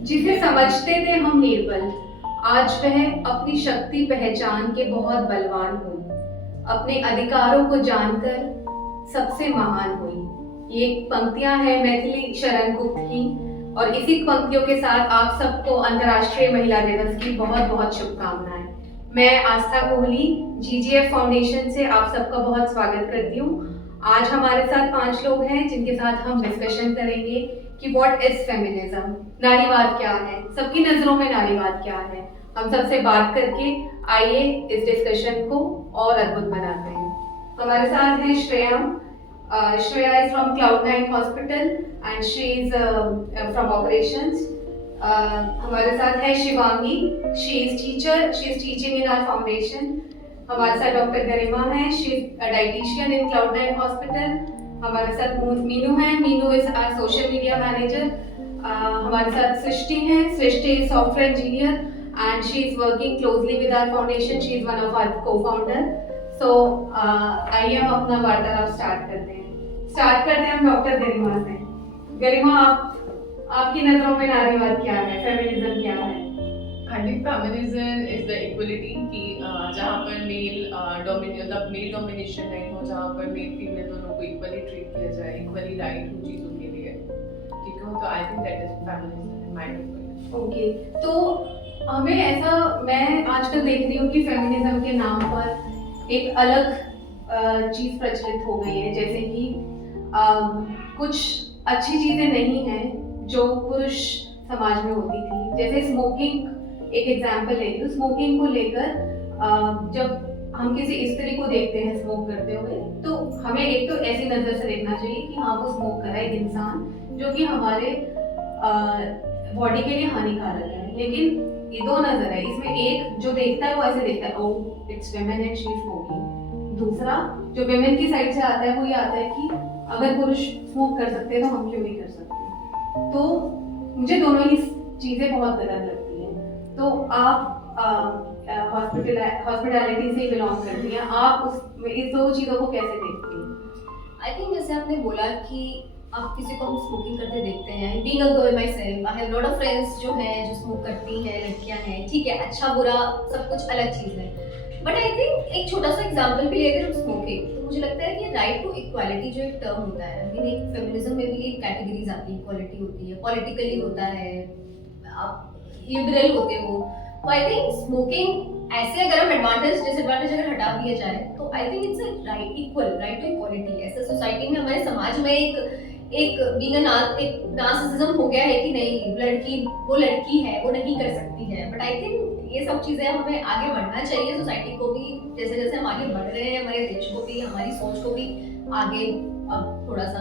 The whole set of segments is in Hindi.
जिसे समझते थे हम निर्बल, आज वह अपनी शक्ति पहचान के बहुत बलवान हुई। अपने अधिकारों को जानकर सबसे महान हुई। ये पंक्तियां हैं मैथिली शरण गुप्त की, और इसी पंक्तियों के साथ आप सबको अंतर्राष्ट्रीय महिला दिवस की बहुत बहुत शुभकामनाएं। मैं आस्था कोहली जीजीएफ फाउंडेशन से आप सबका बहुत स्वागत करती हूँ। आज हमारे साथ 5 लोग हैं जिनके साथ हम डिस्कशन करेंगे कि व्हाट इज फेमिनिज्म, नारीवाद क्या है, सबकी नजरों में नारीवाद क्या है। हम सबसे बात करके आइए इस डिस्कशन को और अद्भुत बनाते हैं। हमारे साथ है Shreya. Shreya is from Cloud9 hospital and she is from operations. हमारे साथ है Shivangi, she is teacher, she is teaching in our foundation. हमारे साथ डॉक्टर गरिमा है, she is a dietitian in Cloud9 hospital. हमारे साथ मीनू है, Meenu is our social media manager. हमारे साथ सृष्टि है, Srishti is software engineer and she is working closely with our foundation, she is one of our co-founder. So आइए हम अपना वार्तालाप स्टार्ट करते हैं हम डॉक्टर गरिमा से। गरिमा, आपकी नजरों में नारीवाद क्या है, फेमिनिज्म क्या है? I think feminism is the equality कि जहाँ पर मेल डोमिनेशन नहीं हो, जहाँ पर मेल फीमेल दोनों को इक्वली ट्रीट किया जाए, इक्वली राइट हो चीज़ों के लिए, ठीक है। तो I think that is feminism in my opinion. Okay, तो हमें ऐसा, मैं आजकल देख रही हूँ कि फेमिनिज्म के नाम पर एक अलग चीज़ प्रचलित हो गई है, जैसे कि कुछ अच्छी चीज़ें नहीं हैं जो पुरुष समाज में होती थी। जैसे स्मोकिंग एक एग्जाम्पल ले लूँ, स्मोकिंग को लेकर जब हम किसी स्त्री को देखते हैं स्मोक करते हुए, तो हमें एक तो ऐसी नज़र से देखना चाहिए कि हाँ, वो स्मोक कर रहा है एक इंसान जो कि हमारे बॉडी के लिए हानिकारक है। लेकिन ये दो नज़र है, इसमें एक जो देखता है वो ऐसे देखता है, oh it's women and she is smoking. दूसरा जो विमेन की साइड से आता है वो ये आता है कि अगर पुरुष स्मोक कर सकते हैं तो हम क्यों नहीं कर सकते। तो मुझे दोनों ही चीज़ें बहुत गलत लगती हैं। तो आप हॉस्पिटैलिटी से बिलोंग करती हैं, आप इस दो चीज़ों को कैसे देखती हैं? आई थिंक जैसे आपने बोला कि आप किसी को हम स्मोकिंग करते देखते हैं, being a girl my self, I have lot of friends जो हैं जो स्मोक करती हैं, लड़कियां हैं, ठीक है, अच्छा बुरा सब कुछ अलग चीज़ है। बट आई थिंक एक छोटा सा एग्जाम्पल भी लेकर हम स्मोकिंग, तो मुझे लगता है कि राइट टू इक्वालिटी जो एक टर्म होता है, आई मीन फेमिनिज्म में भी एक कैटेगरीज आती है, इक्वालिटी होती है, पॉलिटिकली होता है, आप लिबरल होते हो। तो आई थिंक स्मोकिंग ऐसे अगर हम एडवांटेज डिसएडवांटेज अगर हटा दिया जाए तो I think it's a right, equal right to equality. ऐसे सोसाइटी में, हमारे समाज में एक बीइंग एक नार्सिसिज्म हो गया है कि नहीं, वो लड़की है, वो नहीं कर सकती है। बट आई थिंक ये सब चीजें हमें आगे बढ़ना चाहिए, सोसाइटी को भी जैसे जैसे हम आगे बढ़ रहे हैं, हमारे देश को भी, हमारी सोच को भी आगे अब थोड़ा सा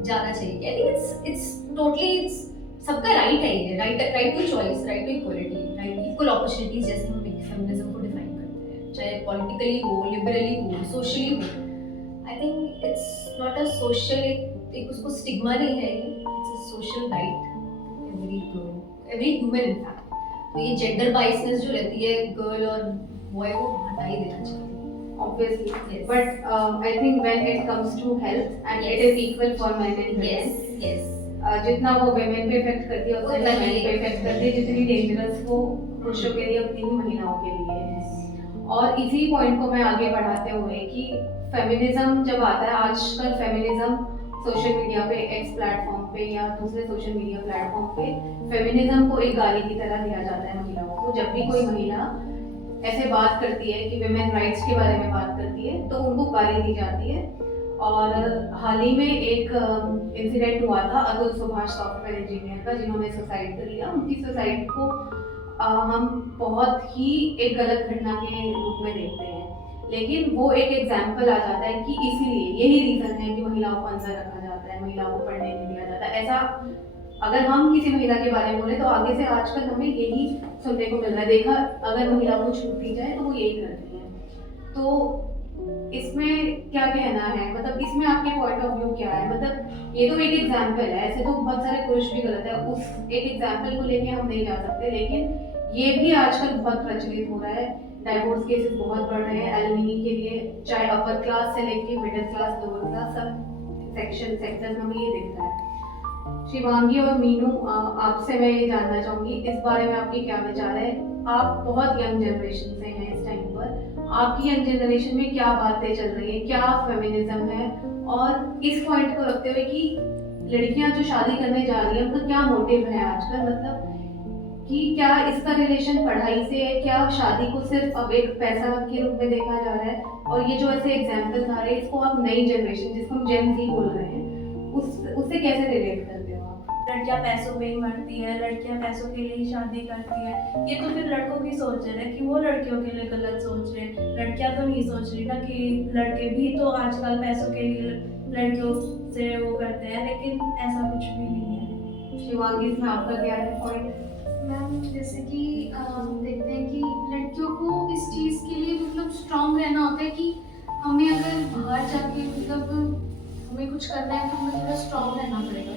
जाना चाहिए। आई थिंक इट्स टोटली सबका राइट है ये, right to choice, right to equality, right equal opportunities, जैसे हम फेमिनिज्म को डिफाइन करते हैं, चाहे पॉलिटिकली हो, लिबरली हो, सोशली हो। आई think it's not a social, एक उसको स्टिग्मा नहीं है, it's a social right every girl, every human in fact. तो ये जेंडर बाइसनेस जो रहती है गर्ल और बॉय, वो हटा ही देना चाहिए। Obviously, Yes. but I think when it comes to health and Yes. it is equal for men and women. yes जितना वो women पे इफेक्ट करती है उतना ही men पे इफेक्ट करती है, जितनी डेंजरस वो पुरुषों के लिए उतनी ही महिलाओं के लिए है। और इसी पॉइंट को मैं आगे बढ़ाते हुए कि फेमिनिज्म जब आता है, आजकल फेमिनिज्म सोशल मीडिया पे, एक्स प्लेटफॉर्म पे या दूसरे सोशल मीडिया प्लेटफॉर्म पे फेमिनिज्म को एक गाली की तरह लिया जाता है महिलाओं को। जब भी कोई महिला ऐसे बात करती है कि विमेन राइट्स के बारे में बात करती है तो उनको गाली दी जाती है। और हाल ही में एक इंसिडेंट हुआ था अतुल सुभाष सॉफ्टवेयर इंजीनियर का, जिन्होंने सुसाइड कर लिया। उनकी सुसाइड को हम बहुत ही एक गलत घटना के रूप में देखते हैं, लेकिन वो एक एग्जाम्पल आ जाता है कि इसीलिए यही रीज़न है कि महिलाओं को अंदर रखा जाता है, महिलाओं को पढ़ने नहीं दिया जाता। ऐसा अगर हम किसी महिला के बारे में बोले तो आगे से आजकल हमें यही सुनने को मिल रहा है। देखा, अगर महिला को छूट दी जाए तो वो यही करती है। तो इसमें क्या कहना है, मतलब इसमें आपके पॉइंट ऑफ व्यू क्या है? मतलब ये तो एक एग्जाम्पल है, ऐसे तो बहुत सारे पुरुष भी गलत है, उस एक एग्जाम्पल को लेके हम नहीं जा सकते, लेकिन ये भी आजकल बहुत प्रचलित हो रहा है। डाइवोर्स केसेस बहुत बढ़ रहे हैं एलिमनी के लिए, चाहे अपर क्लास से लेके मिडिल क्लास, लोअर क्लास, सब सेक्टर्स में हमें ये दिख रहा है। शिवांगी और मीनू, आपसे मैं ये जानना चाहूंगी इस बारे में आपके क्या विचार है। आप बहुत यंग जनरेशन से हैं इस टाइम पर, आपकी यंग जनरेशन में क्या बातें चल रही है, क्या फेमिनिज्म है, और इस पॉइंट को रखते हुए कि लड़कियां जो शादी करने जा रही हैं उनका क्या मोटिव है आजकल, मतलब कि क्या इसका रिलेशन पढ़ाई से है, क्या शादी को सिर्फ अब एक पैसा के रूप में देखा जा रहा है, और ये जो ऐसे एग्जाम्पल्स आ रहे हैं इसको आप नई जनरेशन जिसको हम जेन ज़ी बोल रहे हैं उससे कैसे रिलेट करते हो आप? लड़कियां पैसों पे ही मरती है, लड़कियां पैसों के लिए ही शादी करती है। ये तो फिर लड़कों की सोच है ना कि वो लड़कियों के लिए गलत सोच रहे हैं। लड़कियां तो नहीं सोच रही ना कि लड़के भी तो आजकल पैसों के लिए लड़कियों से वो करते हैं, लेकिन ऐसा कुछ भी नहीं है। शिवांगी, इसमें आपका क्या है पॉइंट? मैम जैसे कि हम देखते हैं कि लड़कियों को इस चीज़ के लिए मतलब स्ट्रांग रहना होता है कि हमें अगर बाहर जाके मतलब हमें कुछ करना है तो हमें थोड़ा स्ट्रांग रहना पड़ेगा।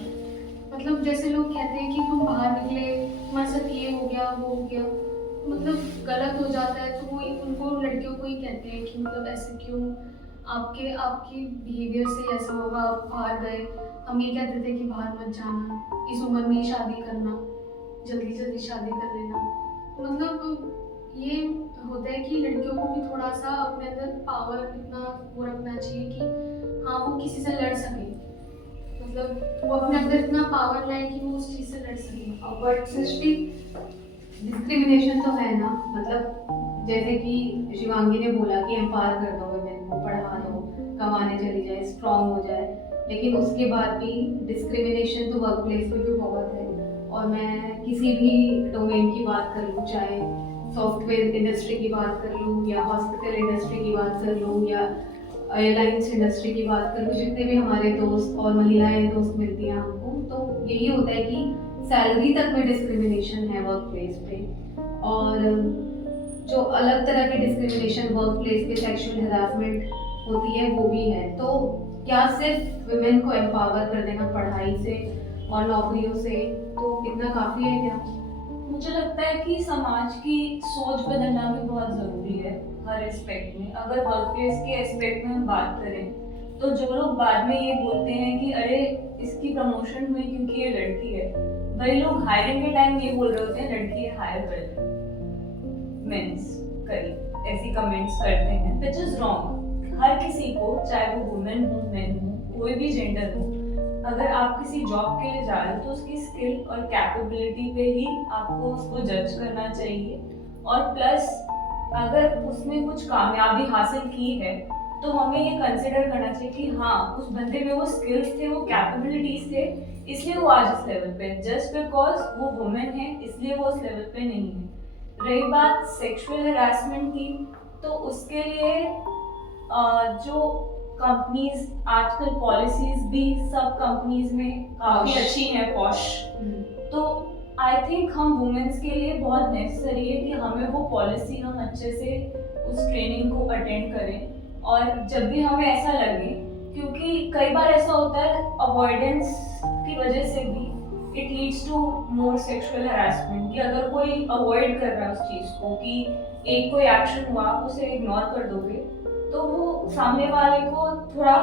मतलब जैसे लोग कहते हैं कि तुम बाहर निकले, तुम्हारे साथ ये हो गया वो हो गया, मतलब गलत हो जाता है तो वो उनको लड़कियों को ही कहते हैं कि मतलब ऐसे क्यों, आपके बिहेवियर से ऐसा होगा, आप बाहर गए। हम ये कहते थे कि बाहर मत जाना, इस उम्र में ही शादी करना, जल्दी जल्दी शादी कर लेना। मतलब ये होता है कि लड़कियों को भी थोड़ा सा अपने अंदर पावर इतना वो रखना चाहिए कि हाँ वो किसी से लड़ सके, मतलब वो अपने अंदर इतना पावर लाए कि वो उस चीज़ से लड़ सके। बट सृष्टि, डिस्क्रिमिनेशन तो है ना, मतलब जैसे कि शिवांगी ने बोला कि एम्पावर कर दो वुमेन को, पढ़ा दो, कमाने चली जाए, स्ट्रांग हो जाए, लेकिन उसके बाद भी डिस्क्रिमिनेशन तो वर्क प्लेस पे भी बहुत है। और मैं किसी भी डोमेन की बात कर लूँ, चाहे सॉफ्टवेयर इंडस्ट्री की बात कर लूँ या हॉस्पिटल इंडस्ट्री की बात कर लूँ या एयरलाइंस इंडस्ट्री की बात कर लूँ, जितने भी हमारे दोस्त और महिलाएं दोस्त मिलती हैं हमको, तो यही होता है कि सैलरी तक में डिस्क्रिमिनेशन है वर्क प्लेस पे। और जो अलग तरह की डिस्क्रिमिनेशन वर्क प्लेस पे सेक्सुअल हरासमेंट होती है वो भी है। तो क्या सिर्फ वुमेन को एम्पावर कर देना पढ़ाई से और नौकरियों से तो कितना काफ़ी है क्या? मुझे लगता है कि समाज की सोच बदलना भी बहुत ज़रूरी है हर एस्पेक्ट में। अगर वर्क प्लेस के एस्पेक्ट में हम बात करें तो जो लोग बाद में ये बोलते हैं कि अरे इसकी प्रमोशन हुई क्योंकि ये लड़की है, वही लोग हायरिंग के टाइम ये बोल रहे होते हैं लड़की है हायर कर दे, मेंस करी ऐसी कमेंट्स करते हैं, विच इज रॉन्ग। हर किसी को, चाहे वो वुमेन हो मैन हो, कोई भी जेंडर हो, अगर आप किसी जॉब के लिए जा रहे हो तो उसकी स्किल और कैपेबिलिटी पे ही आपको उसको जज करना चाहिए। और प्लस अगर उसने कुछ कामयाबी हासिल की है तो हमें ये कंसिडर करना चाहिए कि हाँ उस बंदे में वो स्किल्स थे, वो कैपेबिलिटीज थे, इसलिए वो आज इस लेवल पे। जस्ट बिकॉज वो वुमेन है इसलिए वो उस लेवल पे नहीं है। रही बात सेक्सुअल हरासमेंट की, तो उसके लिए जो कंपनीज आजकल पॉलिसीज भी सब कंपनीज में काफी अच्छी हैं, पॉश। तो आई थिंक हम वुमेन्स के लिए बहुत नेसेसरी है कि हमें वो पॉलिसी हम अच्छे से उस ट्रेनिंग को अटेंड करें। और जब भी हमें ऐसा लगे, क्योंकि कई बार ऐसा होता है अवॉइडेंस की वजह से भी it leads to more sexual harassment, कि अगर कोई अवॉइड कर रहा है उस चीज़ को कि एक कोई एक्शन हुआ उसे इग्नोर कर दोगे तो वो सामने वाले को थोड़ा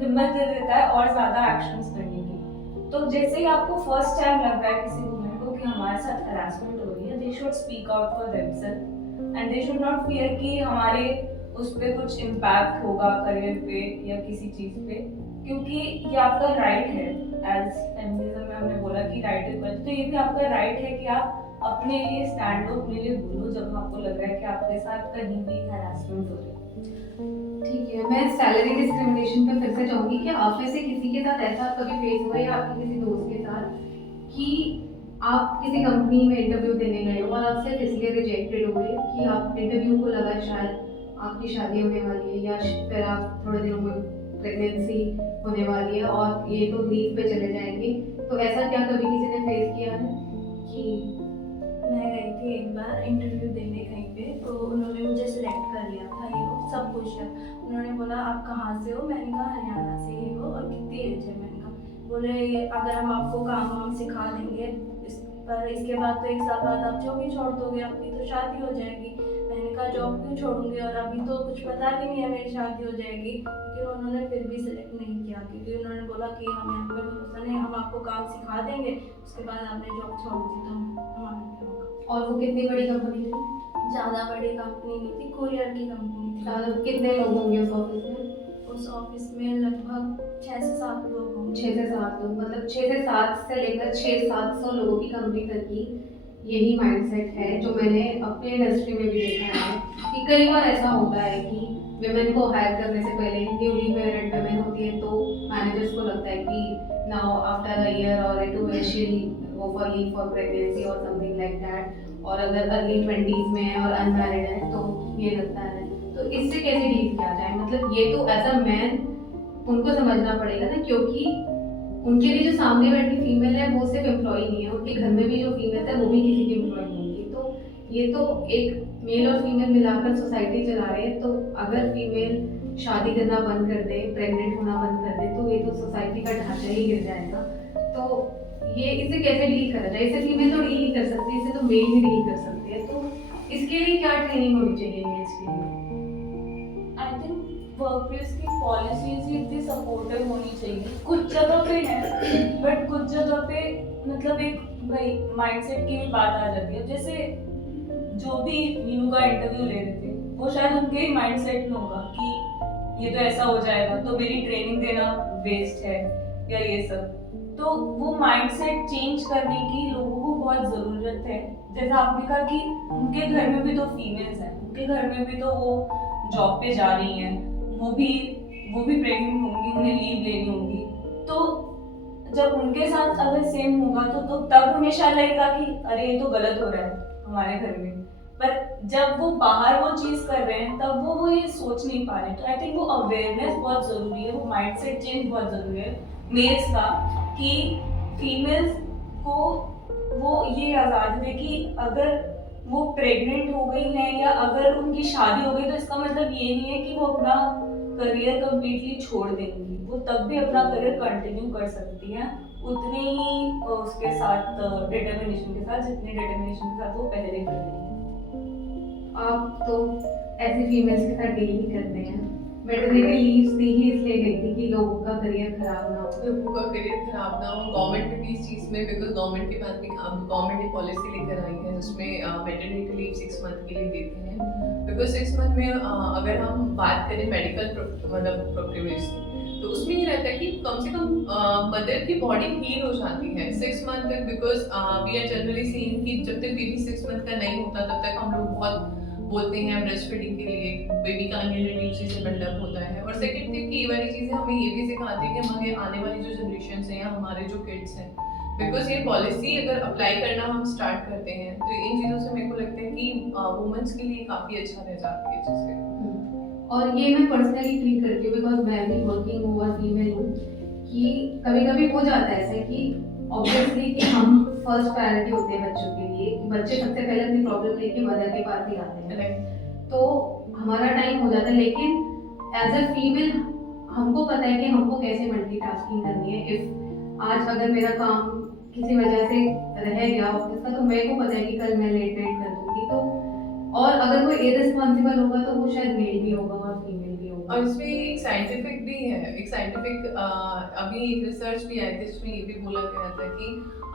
हिम्मत दे देता है और ज़्यादा एक्शंस करने की। तो जैसे ही आपको फर्स्ट टाइम लग रहा है किसी वुमेन को कि हमारे साथ हरासमेंट हो रही है, they should speak out for themselves and they should not fear कि हमारे उस पर कुछ इम्पैक्ट होगा करियर पे या किसी चीज़ पे, क्योंकि ये आपका राइट है। एज फेमिनिज्म में हमने बोला कि राइट इक्वल, तो ये भी आपका राइट है कि आप अपने लिए स्टैंड लो, अपने लिए बोलो जब आपको लग रहा है कि आपके साथ कहीं भी हरासमेंट हो रही है। ठीक है, मैं सैलरी डिस्क्रिमिनेशन पे फिर से जाऊंगी कि आप में से किसी के साथ ऐसा कभी फेस हुआ या आपके किसी दोस्त के साथ कि आप किसी कंपनी में इंटरव्यू देने गए हो और आप सिर्फ इसलिए रिजेक्टेड हुए कि आप इंटरव्यू को लगा शायद आपकी शादी होने वाली है या फिर आप थोड़े दिनों में प्रेगनेंसी होने वाली है और ये तो लीव पे चले जाएंगे, तो ऐसा क्या कभी किसी ने फेस किया है? कि मैं गई थी एक बार इंटरव्यू देने कहीं पे, तो उन्होंने मुझे सिलेक्ट कर लिया था, ये वो सब कुछ है। उन्होंने बोला आप कहाँ से हो, मैंने कहा हरियाणा से ही हो, और कितनी एज है, मैंने कहा। बोले अगर हम आपको काम वाम सिखा देंगे पर इसके बाद तो 1 साल बाद आप जॉब ही छोड़ दोगे, आपकी तो शादी हो जाएगी। मैंने कहा जॉब क्यों छोड़ूंगी, और अभी तो कुछ पता भी नहीं है मेरी शादी हो जाएगी, फिर उन्होंने फिर भी सिलेक्ट नहीं किया, क्योंकि उन्होंने बोला कि हमें आप पे भरोसा नहीं, हम आपको काम सिखा देंगे, उसके बाद आपने जॉब छोड़ दी तो हमारा क्या होगा। और वो कितनी बड़ी कंपनी थी? ज़्यादा बड़ी कंपनी नहीं थी, कुरियर की कंपनी थी। कितने लोग होंगे उस ऑफिस में? उस ऑफिस में लगभग 6 से 7 लोग होंगे। 6 से 7 लोग, मतलब 6 से 7 से लेकर 600-700 लोगों की कंपनी तक की यही माइंडसेट है जो मैंने अपने इंडस्ट्री में भी देखा है कि कई बार ऐसा होता है कि विमेन को हायर करने से पहले न्यूली मैरिड विमेन होती है तो मैनेजर्स को लगता है कि नाउ आफ्टर अ ईयर और 2 शील go for leave for pregnancy और समथिंग लाइक दैट, और अगर अर्ली 20s में है और अनमैरिड है तो ये लगता है। तो इससे कैसे डील किया जाए? मतलब ये तो एज अ मैन उनको समझना पड़ेगा ना, क्योंकि उनके लिए जो सामने बैठी फीमेल है वो सिर्फ एम्प्लॉय नहीं है, उनके घर में भी जो फीमेल है वो भी किसी की एम्प्लॉय होंगी। तो ये तो एक मेल और फीमेल मिलाकर सोसाइटी चला रहे हैं, तो अगर फीमेल शादी करना बंद कर दे, प्रेग्नेंट होना बंद कर दे, तो ये तो सोसाइटी का ढांचा ही गिर जाएगा। तो ये इसे कैसे डील करा जाए? इसे फीमेल तो डील ही कर सकती है, इसे तो मेल ही डील कर सकती है। तो इसके लिए क्या ट्रेनिंग होनी चाहिए मेल्स के लिए? आई थिंक वर्कप्लेस की पॉलिसीज ही इतनी सपोर्टिव होनी चाहिए। कुछ जगह पे है बट कुछ जगह पे मतलब एक भाई माइंडसेट की भी बात आ जाती है। जैसे जो भी मीनू का इंटरव्यू ले रहे थे वो शायद उनके ही माइंडसेट में होगा कि ये तो ऐसा हो जाएगा तो मेरी ट्रेनिंग देना वेस्ट है या ये सब। तो वो माइंडसेट चेंज करने की लोगों को बहुत ज़रूरत है। जैसा आपने कहा कि उनके घर में भी तो फीमेल्स हैं, उनके घर में भी तो वो जॉब पे जा रही हैं, वो भी प्रेग्नेंट होंगी, उन्हें लीव लेनी होगी। तो जब उनके साथ अगर सेम होगा तो तब उन्हें शायद लगेगा कि अरे ये तो गलत हो रहा है हमारे घर में। पर जब वो बाहर वो चीज़ कर रहे हैं तब वो ये सोच नहीं पा रहे। तो आई थिंक वो अवेयरनेस बहुत ज़रूरी है, वो माइंडसेट चेंज बहुत ज़रूरी है मेल्स का, कि फीमेल्स को वो ये आज़ादी दे कि अगर वो प्रेग्नेंट हो गई हैं या अगर उनकी शादी हो गई तो इसका मतलब ये नहीं है कि वो अपना करियर कम्प्लीटली छोड़ देंगी। वो तब भी अपना करियर कंटिन्यू कर सकती हैं उतने ही उसके साथ डिटर्मिनेशन के साथ जितने डिटर्मिनेशन के साथ वो पहले कर रही हैं। आप तो ऐसी फीमेल्स के साथ डील ही करते हैं। मैटरनिटी लीव्स दी ही इसलिए गई थी कि लोगों का करियर खराब ना हो। लोगों का करियर खराब ना हो। गवर्नमेंट भी इस चीज़ में, बिकॉज गवर्नमेंट के पास भी गवर्नमेंट ने पॉलिसी लेकर आई है जिसमें मैटरनिटी लीव 6 मंथ के लिए देते हैं। बिकॉज 6 मंथ में अगर हम बात करें मेडिकल मतलब प्रोक्रीवेशन तो उसमें ये रहता है कि कम से कम मदर की बॉडी हील हो जाती है 6 मंथ तक। Because we are generally seeing कि जब तक बेबी 6 मंथ का नहीं होता तब तक हम लोग बहुत बोलते हैं ब्रेस्ट फीडिंग के लिए बेबी का इम्यूनिटी उसी से बिल्डअप होता है। और सेकंड थिंग कि ये वाली चीज़ें हमें ये भी सिखाती है कि हमारे आने वाली जो जनरेशन है या हमारे जो किड्स हैं, बिकॉज ये पॉलिसी अगर अप्लाई करना हम स्टार्ट करते हैं तो इन चीज़ों से मेरे को लगता है कि वुमेन्स के लिए काफ़ी अच्छा रह जाती है जिससे। और ये मैं पर्सनली फील करती हूँ बिकॉज मैं भी वर्किंग ओवर फीमेल हूँ कि कभी कभी हो जाता है ऐसा कि ऑब्वियसली कि हम फर्स्ट प्रायोरिटी होते हैं बच्चों के लिए, कि बच्चे सबसे पहले अपनी प्रॉब्लम लेके मदर के पास ही आते हैं। तो हमारा टाइम हो जाता है, लेकिन एज अ फीमेल हमको पता है कि हमको कैसे मल्टीटास्किंग करनी है। इफ आज अगर मेरा काम किसी वजह से रह गया ऑफिस का तो मेरे को पता है कि कल मैं लेट नाइट कर दूंगी। तो और अगर कोई इररिस्पॉन्सिबल होगा तो वो शायद मेल भी होगा और फीमेल भी होगा। और इसमें एक साइंटिफिक भी है, एक साइंटिफिक अभी एक रिसर्च भी आई थी जिसमें ये भी बोला गया था कि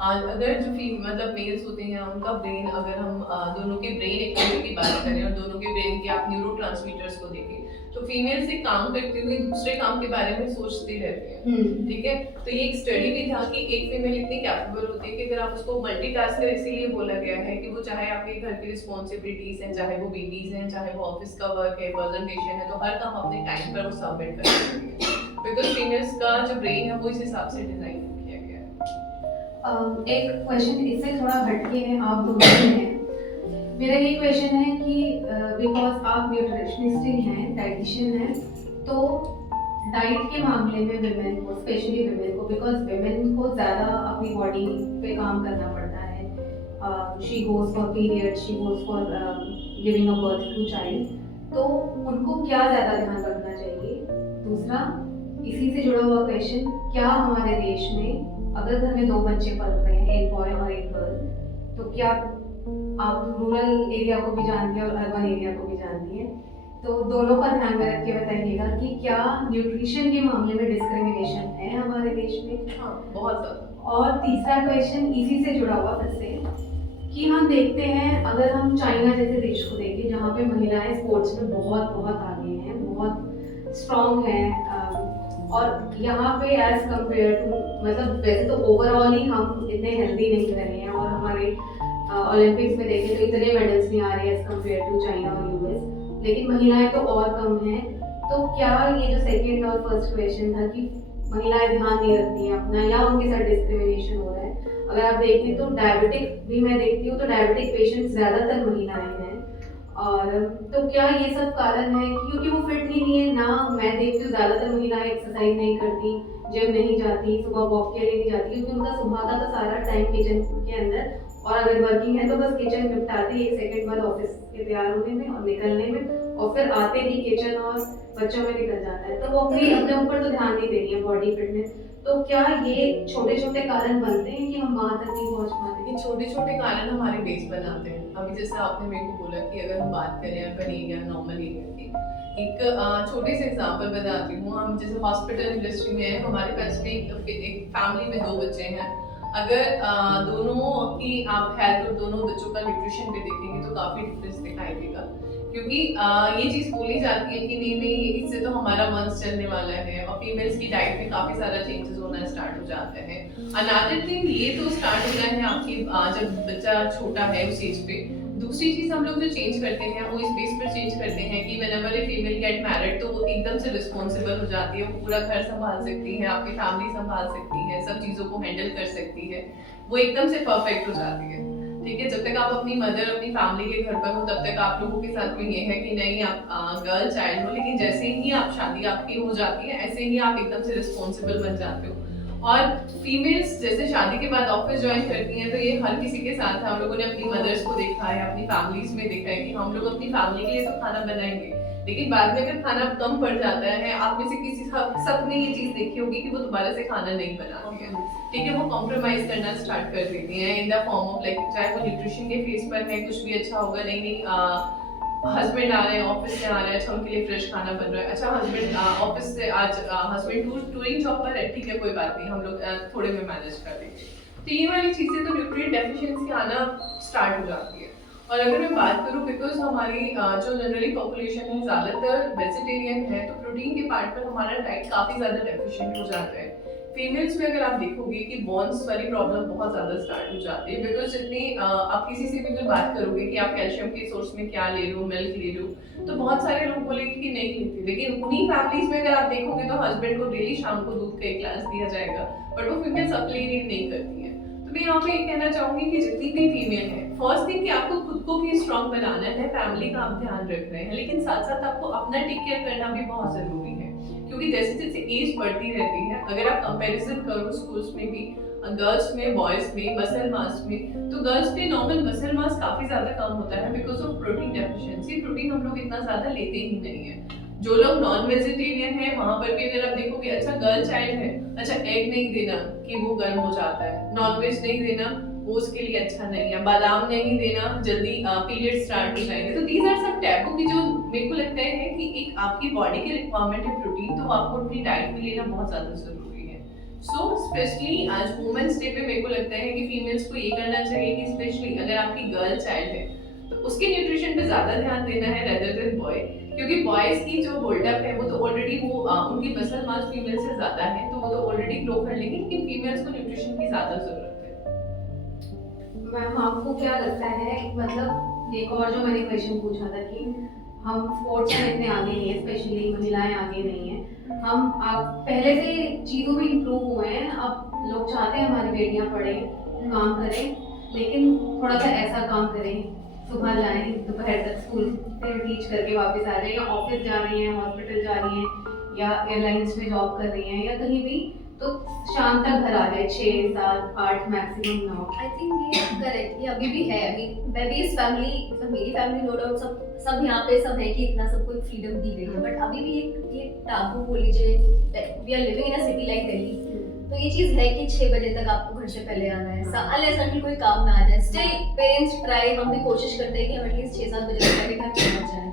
अगर जो मतलब मेल्स होते हैं उनका ब्रेन, अगर हम दोनों के ब्रेन एक्टिविटी की बात करें और दोनों के ब्रेन के आप न्यूरोट्रांसमीटर्स को देखें तो फीमेल से काम करते हुए दूसरे काम के बारे में सोचती रहती है। ठीक है, तो ये एक स्टडी भी था कि एक फीमेल इतनी कैपेबल होती है कि अगर आप उसको मल्टीटास्कर इसीलिए बोला गया है कि वो चाहे आपके घर की रिस्पॉन्सिबिलिटीज हैं, चाहे वो बेबीज हैं, चाहे वो ऑफिस का वर्क है, प्रेजेंटेशन है, तो हर काम अपने टाइम पर वो सबमिट कर सकती है। बिकॉज फीमेल्स का जो ब्रेन है वो इस हिसाब से डिजाइन किया गया है। एक क्वेश्चन इससे थोड़ा हटके है, आप दोनों हैं। मेरा ये क्वेश्चन है कि बिकॉज आप न्यूट्रिशनिस्ट हैं, डाइटिशियन हैं, तो डाइट के मामले में विमेन को, स्पेशली विमेन को, बिकॉज विमेन को ज़्यादा अपनी बॉडी पे काम करना पड़ता है। She goes for period, she goes for giving a birth to child, तो उनको क्या ज़्यादा ध्यान रखना चाहिए? दूसरा इसी से जुड़ा हुआ क्वेश्चन, क्या हमारे देश में अगर घर में 2 बच्चे पल रहे हैं, एक बॉय और एक गर्ल, तो क्या आप रूरल एरिया को भी जानती हैं और अर्बन एरिया को भी जानती हैं, तो दोनों का ध्यान में रख के बताइएगा कि क्या न्यूट्रिशन के मामले में डिस्क्रिमिनेशन है हमारे देश में। हाँ, बहुत ज़्यादा। और तीसरा क्वेश्चन इसी से जुड़ा हुआ फिर से कि हम देखते हैं, अगर हम चाइना जैसे देश को देखें जहाँ पे महिलाएं स्पोर्ट्स में बहुत बहुत आगे हैं, बहुत स्ट्रॉन्ग हैं, और यहाँ पे एज कम्पेयर टू, मतलब वैसे तो ओवरऑल ही हम इतने हेल्दी नहीं रहे हैं, और हमारे ओलंपिक्स में देखें तो इतने मेडल्स नहीं आ रहे एज कम्पेयर टू चाइना और यूएस, लेकिन महिलाएं तो और कम हैं। तो क्या ये जो सेकेंड और फर्स्ट क्वेश्चन था कि महिलाएं ध्यान नहीं रखती हैं अपना, या उनके साथ डिस्क्रिमिनेशन हो रहा है, अगर आप देखें तो डायबिटिक भी मैं देखती हूँ तो डायबिटिक पेशेंट्स ज़्यादातर महिलाएं हैं। और तो क्या ये सब कारण है क्योंकि वो फिट ही नहीं है ना? मैं देखती हूँ ज़्यादातर महिलाएं एक्सरसाइज नहीं करती, जिम नहीं जाती, सुबह वॉक के लिए नहीं जाती, क्योंकि उनका सुबह का तो सारा टाइम किचन के अंदर, और अगर वर्किंग है तो बस किचन निपटाते 1 सेकंड बाद ऑफिस के तैयार होने में और निकलने में, और फिर आते ही किचन और बच्चों में निकल जाता है, तो वो अपने ऊपर तो ध्यान नहीं दे रही है बॉडी फिटनेस। तो क्या ये छोटे छोटे कारण बनते हैं कि हम वहाँ तक नहीं पहुँच पाते? ये छोटे छोटे कारण हमारे बेस बनाते हैं। अभी जैसे आपने मेरे को बोला कि अगर हम बात करें अर्बन एरिया, नॉर्मल एरिया की, एक छोटे से एग्जांपल बताती हूँ। हम जैसे हॉस्पिटल इंडस्ट्री में है, हमारे पास में एक फैमिली में 2 बच्चे हैं। अगर दोनों की आप हेल्थ और दोनों बच्चों का न्यूट्रिशन पे देखेंगे तो काफ़ी डिफरेंस दिखाई देगा, क्योंकि ये चीज़ बोली जाती है कि नहीं इससे तो हमारा मंथ चलने वाला है, और फीमेल्स की डाइट में काफ़ी सारा चेंजेस होना स्टार्ट हो जाता है। अनदर थिंग ये तो स्टार्ट होना है आपकी जब बच्चा छोटा है उस एज पे। दूसरी चीज़ हम लोग जो चेंज करते हैं वो इस बेस पर चेंज करते हैं कि whenever a female get married तो वो एकदम से रिस्पॉन्सिबल हो जाती है, वो पूरा घर संभाल सकती है, आपकी फैमिली संभाल सकती है, सब चीज़ों को हैंडल कर सकती है, वो एकदम से परफेक्ट हो जाती है। ठीक है, जब तक आप अपनी मदर अपनी फैमिली के घर पर हो तब तक आप लोगों के साथ में ये है कि नहीं आप गर्ल चाइल्ड हो, लेकिन जैसे ही आप शादी आपकी हो जाती है ऐसे ही आप एकदम से रिस्पॉन्सिबल बन जाते हो। और फीमेल्स जैसे शादी के बाद ऑफिस ज्वाइन करती हैं तो ये हर किसी के साथ है। हम लोगों ने अपनी मदर्स को देखा है, अपनी फैमिलीज में देखा है कि हम लोग अपनी फैमिली के लिए तो खाना बनाएंगे, लेकिन बाद में अगर खाना कम पड़ जाता है, आप में से किसी सबने ये चीज देखी होगी कि वो दोबारा से खाना नहीं बनाती है, ठीक है, वो कॉम्प्रोमाइज करना स्टार्ट कर देती हैं in the form of like, चाहे वो न्यूट्रिशन के फेस पर है, कुछ भी अच्छा होगा, नहीं हस्बैंड आ रहे हैं ऑफिस से आ रहे हैं, अच्छा उनके लिए फ्रेश खाना बन रहा है, अच्छा हस्बैंड ऑफिस से आज हस्बैंड टूरिंग जॉब पर है, ठीक है कोई बात नहीं, हम लोग थोड़े में मैनेज कर देंगे। तो ये वाली चीज़ें तो न्यूट्रिएंट डेफिशिएंसी आना स्टार्ट हो जाती है। और अगर मैं बात करूँ बिकॉज हमारी जो जनरली पॉपुलेशन है ज़्यादातर वेजिटेरियन है, तो प्रोटीन के पार्ट पर हमारा डाइट काफ़ी ज़्यादा डेफिशिएंट हो जाता है। फीमेल्स में अगर आप देखोगे कि बोन्स वाली प्रॉब्लम बहुत ज़्यादा स्टार्ट हो जाती है, बिकॉज जितनी आप किसी से भी अगर बात करोगे कि आप कैल्शियम के सोर्स में क्या ले लो, मिल्क ले लो, तो बहुत सारे लोग बोलेंगे कि नहीं लेते, लेकिन उन्हीं फैमिलीज में अगर आप देखोगे तो हस्बैंड को डेली शाम को दूध का 1 ग्लास दिया जाएगा, बट वो फीमेल सप्लाई नहीं करती है। तो मैं यहाँ पे ये कहना चाहूंगी कि जितनी भी फीमेल है, फर्स्ट थिंग कि आपको खुद को भी स्ट्रॉन्ग बनाना है, फैमिली का आप ध्यान रख रहे हैं, लेकिन साथ साथ आपको अपना टेक केयर करना भी बहुत जरूरी है, क्योंकि जैसे जैसे एज बढ़ती रहती है, अगर आप कंपैरिजन करो स्कूल्स में भी, गर्ल्स में, बॉयज में, मसल मास में, तो गर्ल्स में नॉर्मल मसल मास काफी ज्यादा कम होता है because of protein deficiency. Protein हम लोग इतना ज्यादा लेते ही नहीं है। जो लोग नॉन वेजिटेरियन है वहां पर भी अगर आप देखोगे, अच्छा गर्ल चाइल्ड है, अच्छा एग नहीं देना कि वो गर्म हो जाता है, नॉन वेज नहीं देना वो उसके लिए अच्छा नहीं है, बादाम नहीं देना जल्दी पीरियड स्टार्ट हो जाएंगे। तो दीज आर सब टैबू की जो मेरे को लगता है कि एक आपकी बॉडी की रिक्वायरमेंट है प्रोटीन, तो आपको अपनी डाइट में लेना बहुत ज्यादा जरूरी है। सो स्पेशली आज वुमेन्स डे पे मेरे को लगता है कि फीमेल्स को ये करना चाहिए कि स्पेशली अगर आपकी गर्ल चाइल्ड है तो उसके न्यूट्रिशन पे ज्यादा ध्यान देना है रेदर देन बॉय, क्योंकि बॉयज की जो होल्डअप है वो तो ऑलरेडी वो उनकी मसल मास फीमेल से ज्यादा है, तो वो तो ऑलरेडी ग्रो कर लेंगे, लेकिन फीमेल्स को न्यूट्रिशन की ज्यादा जरूरत है। मैम आपको क्या लगता है, मतलब एक और जो मैंने क्वेश्चन पूछा था कि हम स्पोर्ट्स में इतने आगे नहीं है, स्पेशली महिलाएं आगे नहीं है, हम आप पहले से चीज़ों में इम्प्रूव हुए हैं, अब लोग चाहते हैं हमारी बेटियां पढ़ें काम करें, लेकिन थोड़ा सा ऐसा काम करें, सुबह जाएं दोपहर तक स्कूल से टीच करके वापस आ जाएं, या ऑफिस जा रही हैं, हॉस्पिटल जा रही हैं, या एयरलाइंस में जॉब कर रही हैं, या कहीं भी, तो शाम तक घर आ जाए 6, 7, 8 मैक्सिमम 9। आई थिंक ये करेक्ट, ये अभी भी है। अभी मैं भी इस फैमिली, मेरी फैमिली नो डाउट सब यहाँ पे सब है कि इतना सबको एक फ्रीडम दी गई है, बट अभी भी एक टाबू बोल लीजिए, we are living in a city like Delhi, तो ये चीज़ है कि 6 बजे तक आपको घर से पहले आना है, अनलेस अनटिल कोई काम ना आ जाए, स्टिल पेरेंट्स ट्राई, हम भी कोशिश करते हैं कि हम एटलीस्ट 6-7 बजे तक पहले घर पहुंच जाएं।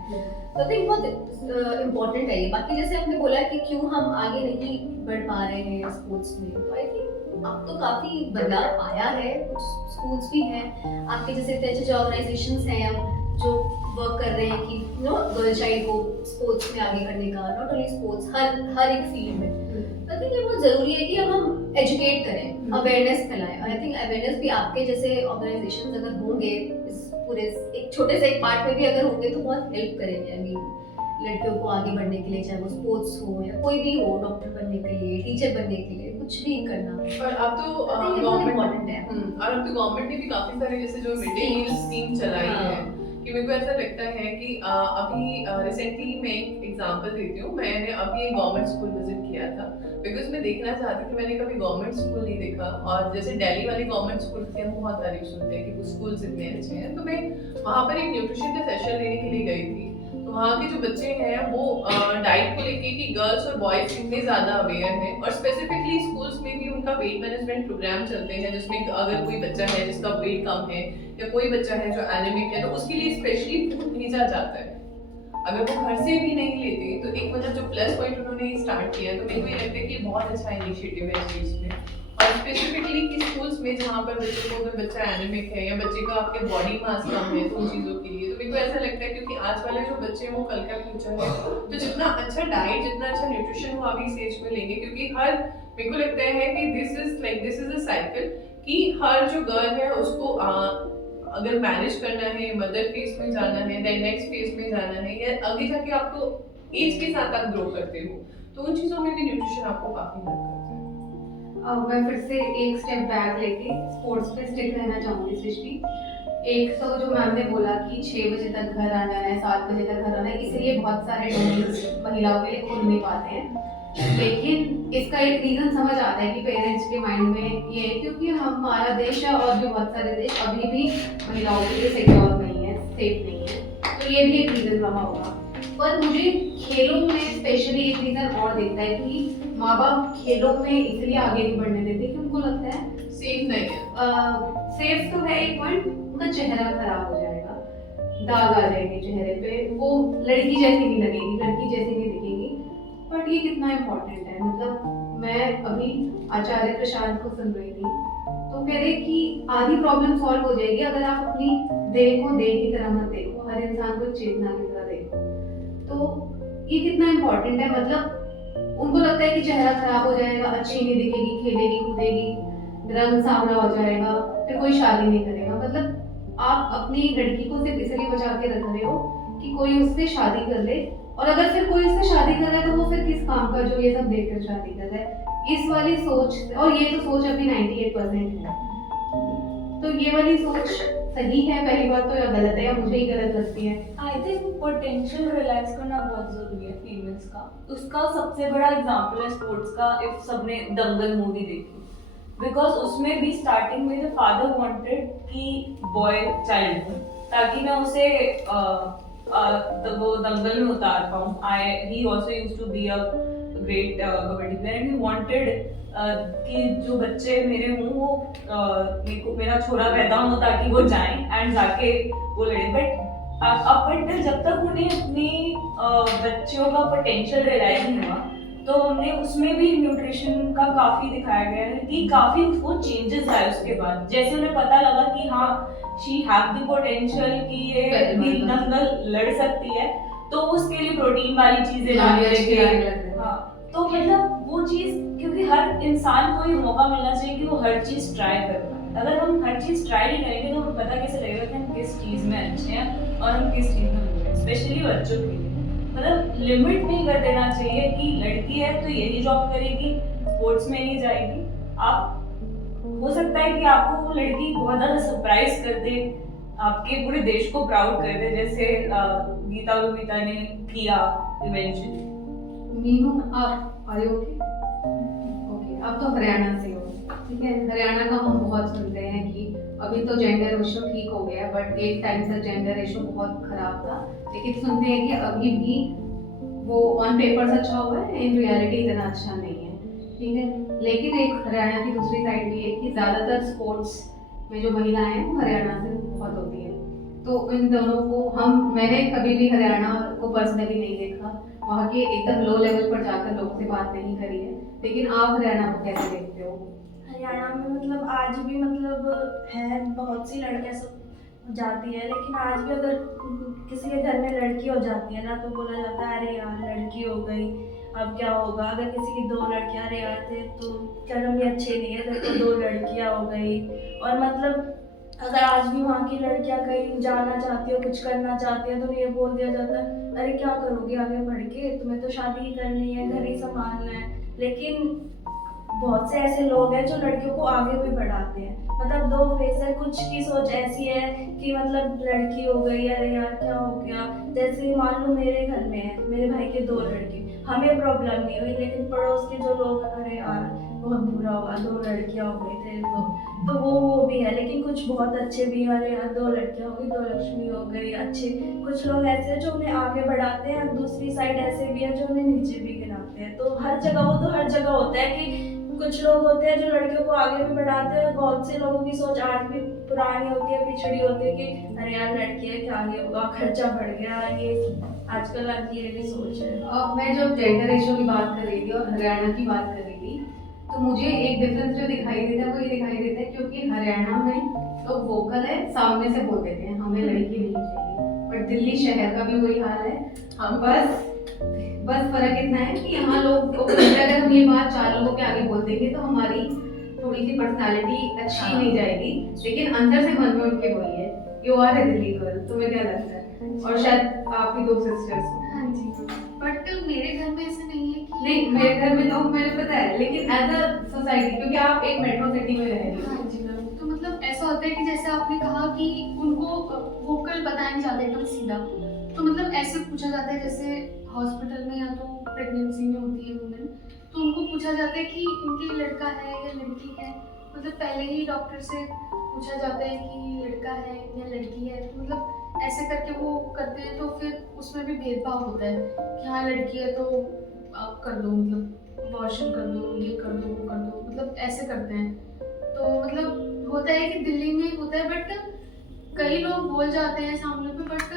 तो आई थिंक बहुत इम्पोर्टेंट है ये। बाकी जैसे आपने बोला कि क्यों हम आगे नहीं बढ़ पा रहे हैं स्पोर्ट्स में, तो आई थिंक अब तो काफ़ी बदलाव आया है, कुछ स्कूल्स भी हैं आपके जैसे इतने अच्छे ऑर्गेनाइजेशंस हैं अब जो वर्क कर रहे हैं कि गर्ल चाइल्ड को स्पोर्ट्स में आगे करने का, नॉट ओनली स्पोर्ट्स, हर एक फील्ड में। तो आई थिंक ये बहुत ज़रूरी है कि अब हम एजुकेट करें, अवेयरनेस फैलाएं। आई थिंक अवेयरनेस भी आपके जैसे ऑर्गेनाइजेशंस अगर होंगे इस पूरे एक छोटे से एक पार्ट में भी अगर होंगे तो बहुत हेल्प करेंगे। आई मीन लड़कियों को आगे बढ़ने के लिए, चाहे वो स्पोर्ट्स हो या कोई भी हो, डॉक्टर बनने के लिए, टीचर बनने के लिए, कुछ भी करना। और अब तो इम्पोर्टेंट है। और अब तो गवर्नमेंट ने भी काफी सारे जैसे जो मिड डे मील स्कीम चलाई है, कि मेरे को ऐसा लगता है कि अभी रिसेंटली मैं एक एग्जांपल देती हूँ। मैंने अभी एक गवर्नमेंट स्कूल विजिट किया था बिकॉज मैं देखना चाहती थी, मैंने कभी गवर्नमेंट स्कूल नहीं देखा। और जैसे दिल्ली वाली गवर्नमेंट स्कूल की हम बहुत तारीफ सुनते हैं कि वो स्कूल्स इतने अच्छे हैं, तो मैं वहाँ पर एक न्यूट्रिशन का सेशन लेने के लिए गई थी। तो वहाँ के जो बच्चे हैं वो डाइट को लेके कि गर्ल्स और बॉयज कितने ज़्यादा अवेयर हैं, और स्पेसिफिकली स्कूल्स में भी उनका वेट मैनेजमेंट प्रोग्राम चलते हैं जिसमें अगर कोई बच्चा है जिसका वेट कम है या कोई बच्चा है जो एनीमिक है तो उसके लिए स्पेशली फूड भेजा जाता है। अगर वो घर से भी नहीं लेते तो एक मतलब जो प्लस पॉइंट उन्होंने स्टार्ट किया, तो मेरे को ये लगता है कि बहुत अच्छा इनिशिएटिव है इस चीज़ में। और स्पेसिफिकली कि स्कूल्स में जहाँ पर बच्चों को अगर बच्चा एनीमिक है या बच्चे का आपके बॉडी मास कम है तो उन चीज़ों के लिए, तो मेरे को ऐसा लगता है क्योंकि आज वाले जो बच्चे हैं वो कल का फ्यूचर है, तो जितना अच्छा डाइट, जितना अच्छा न्यूट्रिशन वो अभी स्टेज में लेंगे, क्योंकि हर मेरे को लगता है कि दिस इज अ साइकिल कि हर जो गर्ल है उसको अगर मैनेज करना है, मदर फेज में जाना है, देन नेक्स्ट फेज में जाना है, या आगे जाके आपको एज के साथ आप ग्रो करते हो, तो उन चीज़ों में भी न्यूट्रिशन आपको काफ़ी हेल्प करता है। अब मैं फिर से एक स्टेप बैक लेके स्पोर्ट्स पे स्टिक रहना चाहूँगी सृष्टि। एक तो जो मैम ने बोला कि 6 बजे तक घर आना है, 7 बजे तक घर आना है, इसलिए बहुत सारे डोमेन्स महिलाओं के लिए खुल नहीं पाते हैं। लेकिन इसका एक रीज़न समझ आता है कि पेरेंट्स के माइंड में ये है क्योंकि हमारा देश है और भी बहुत सारे देश अभी भी महिलाओं के लिए सिक्योर नहीं है, सेफ नहीं है, तो ये भी एक रीज़न रहा होगा। पर मुझे खेलों में स्पेशली एक रीज़न और दिखता है कि माँ बाप खेलों में इसलिए आगे नहीं बढ़ने देते कि उनको लगता है सेफ नहीं है। सेफ तो है एक पॉइंट, उनका चेहरा खराब हो जाएगा, दाग आ जाएंगे चेहरे पे, वो लड़की जैसी नहीं लगेगी, लड़की जैसी नहीं दिखेगी। बट ये कितना इम्पोर्टेंट है, मतलब मैं अभी आचार्य प्रशांत को सुन रही थी तो कह रहे कि आधी प्रॉब्लम सॉल्व हो जाएगी अगर आप अपनी देह को देह की तरह मत देखो, हर इंसान को चेतना की तरह देखो। तो ये कितना इम्पोर्टेंट है, मतलब उनको लगता है कि चेहरा खराब हो जाएगा, अच्छी नहीं दिखेगी, खेलेगी कूदेगी, रंग सांवला हो जाएगा, फिर कोई शादी नहीं करेगा। मतलब आप अपनी लड़की को सिर्फ इसलिए बचा के रख रहे हो कि कोई उससे शादी कर ले, और अगर फिर कोई उससे शादी कर रहा है तो वो फिर किस काम का जो ये सब देखकर शादी कर रहा है। इस वाली सोच, और ये तो सोच अभी 98% है, तो ये वाली सोच सही है पहली बात तो, या गलत है, या मुझे ही गलत लगती है? आई थिंक पोटेंशियल रियलाइज करना बहुत जरूरी है फीमेल्स का। उसका सबसे बड़ा एग्जांपल है स्पोर्ट्स का, इफ सबने दंगल मूवी देखी, बिकॉज उसमें भी स्टार्टिंग में द फादर वांटेड कि बॉय चाइल्ड हो ताकि मैं उसे वो दंगल में उतार पाऊँ। He also used to be a great kabaddi player and he wanted कि जो बच्चे मेरे हों वो मेरा छोरा पैदा हो ताकि वो जाएं एंड जाके वो लड़े। बट अप अनटिल जब तक उन्हें अपनी बच्चियों का पोटेंशियल रियलाइज नहीं हुआ तो हमने उसमें भी न्यूट्रिशन का काफ़ी दिखाया गया है कि काफ़ी वो चेंजेस आए उसके बाद। जैसे उन्हें पता लगा कि हाँ शी हैव द पोटेंशियल कि ये भी दंगल लड़ सकती है, तो उसके लिए प्रोटीन वाली चीज़ें लाने लगे। हाँ, तो मतलब वो चीज़, क्योंकि हर इंसान को ये मौका मिलना चाहिए कि वो हर चीज़ ट्राई कर पाए। अगर हम हर चीज़ ट्राई नहीं करेंगे तो हमें पता कैसे लगेगा कि हम किस चीज़ में अच्छे हैं और हम किस चीज़ में बुरे हैं, स्पेशली बच्चों के लिए। मतलब लिमिट नहीं कर देना चाहिए कि लड़की है तो यही जॉब करेगी, स्पोर्ट्स में नहीं जाएगी। आप हो सकता है कि आपको वो लड़की बहुत ज़्यादा सरप्राइज कर दे, आपके पूरे देश को प्राउड कर दे, जैसे गीता ने किया इवेंचुअली। मीनू आप आए हो? ओके, आप तो हरियाणा से हो, ठीक है। हरियाणा का हम बहुत सुनते हैं कि अभी तो जेंडर रेशो ठीक हो गया, बट एक टाइम तक जेंडर रेशो बहुत खराब था, लेकिन सुनते हैं कि अभी भी वो ऑन पेपर्स अच्छा हुआ है, इन रियलिटी इतना अच्छा नहीं है। ठीक है, लेकिन एक हरियाणा की दूसरी साइड भी है कि ज़्यादातर स्पोर्ट्स में जो महिलाएं हैं वो हरियाणा से बहुत होती है। तो इन दोनों को मैंने कभी भी हरियाणा को पर्सनली नहीं देखा, वहाँ के एकदम लो लेवल पर जाकर लोगों से बात नहीं करी है, लेकिन आप हरियाणा को कैसे देखते हो? हरियाणा में मतलब आज भी मतलब है, बहुत सी लड़कियां सब जाती है, लेकिन आज भी अगर किसी के घर में लड़की हो जाती है ना तो बोला जाता है अरे यार लड़की हो गई अब क्या होगा। अगर किसी की 2 लड़कियां अरे यार थे तो कर्म भी अच्छे नहीं है तो 2 लड़कियां हो गई। और मतलब अगर आज भी वहाँ की लड़कियां कहीं जाना चाहती हो कुछ करना चाहती है तो ये बोल दिया जाता है अरे क्या करोगी आगे बढ़ के, तुम्हें तो शादी ही करनी है, घर ही संभालना है। लेकिन बहुत से ऐसे लोग हैं जो लड़कियों को आगे भी बढ़ाते हैं। मतलब 2 फेस है, कुछ की सोच ऐसी है कि मतलब लड़की हो गई अरे यार क्या हो गया। जैसे मान लो मेरे घर में है, मेरे भाई के 2 लड़के, हमें प्रॉब्लम नहीं हुई, लेकिन पड़ोस के जो लोग अरे यार बहुत बुरा हुआ 2 लड़कियां हो गई थे तो वो भी है। लेकिन कुछ बहुत अच्छे भी हैं, अरे यार 2 लड़कियां हो गई 2 लक्ष्मी हो गई अच्छे। कुछ लोग ऐसे हैं जो उन्हें आगे बढ़ाते हैं, दूसरी साइड ऐसे भी है जो उन्हें नीचे भी गिराते हैं। तो हर जगह वो तो हर जगह होता है कि कुछ लोग होते हैं जो लड़कियों को आगे भी बढ़ाते हैं। बहुत से लोगों की सोच आज भी पुरानी होती है, पिछड़ी होती है कि अरे यार लड़की है क्या आगे होगा, खर्चा बढ़ गया, ये आजकल आपकी ये भी सोच है। मैं जब जेंडर रेशियो की बात कर रही थी और हरियाणा की बात कर रही थी तो मुझे एक डिफरेंस जो दिखाई देता है वो ये दिखाई देता है क्योंकि हरियाणा में लोग वोकल है, सामने से बोल देते हैं हमें लड़की नहीं चाहिए, बट दिल्ली शहर का भी वही हाल है। हम बस फर्क इतना है कि यहाँ लोग अगर हम ये बात 4 लोगों के आगे बोल देंगे तो हमारी थोड़ी सी पर्सनालिटी अच्छी नहीं जाएगी, लेकिन अंदर से मन में उनके वही है you are a Delhi girl. तुम्हें क्या लगता है? और शायद आपकी 2 सिस्टर्स हो। हाँ जी, बट मेरे घर में ऐसा नहीं है कि नहीं, मेरे घर में तो मुझे पता है, लेकिन एज अ सोसाइटी क्योंकि आप एक मेट्रो सिटी में रह रही हो। हाँ जी मैम, तो मतलब ऐसा होता है कि जैसे आपने कहा कि उनको वोकल बताया नहीं जाता एकदम सीधा, तो मतलब ऐसे पूछा जाता है जैसे हॉस्पिटल में या तो प्रेगनेंसी में होती है वुमेन तो उनको पूछा जाता है कि उनके लड़का है या लड़की है। मतलब पहले ही डॉक्टर से पूछा जाता है कि लड़का है या लड़की है, तो मतलब ऐसे करके वो करते हैं। तो फिर उसमें भी भेदभाव होता है कि हाँ लड़की है तो आप कर दो, मतलब अबॉर्शन कर दो, ये कर दो वो कर दो, मतलब ऐसे करते हैं। तो मतलब होता है कि दिल्ली में होता है, बट कई लोग बोल जाते हैं सामने पे, बट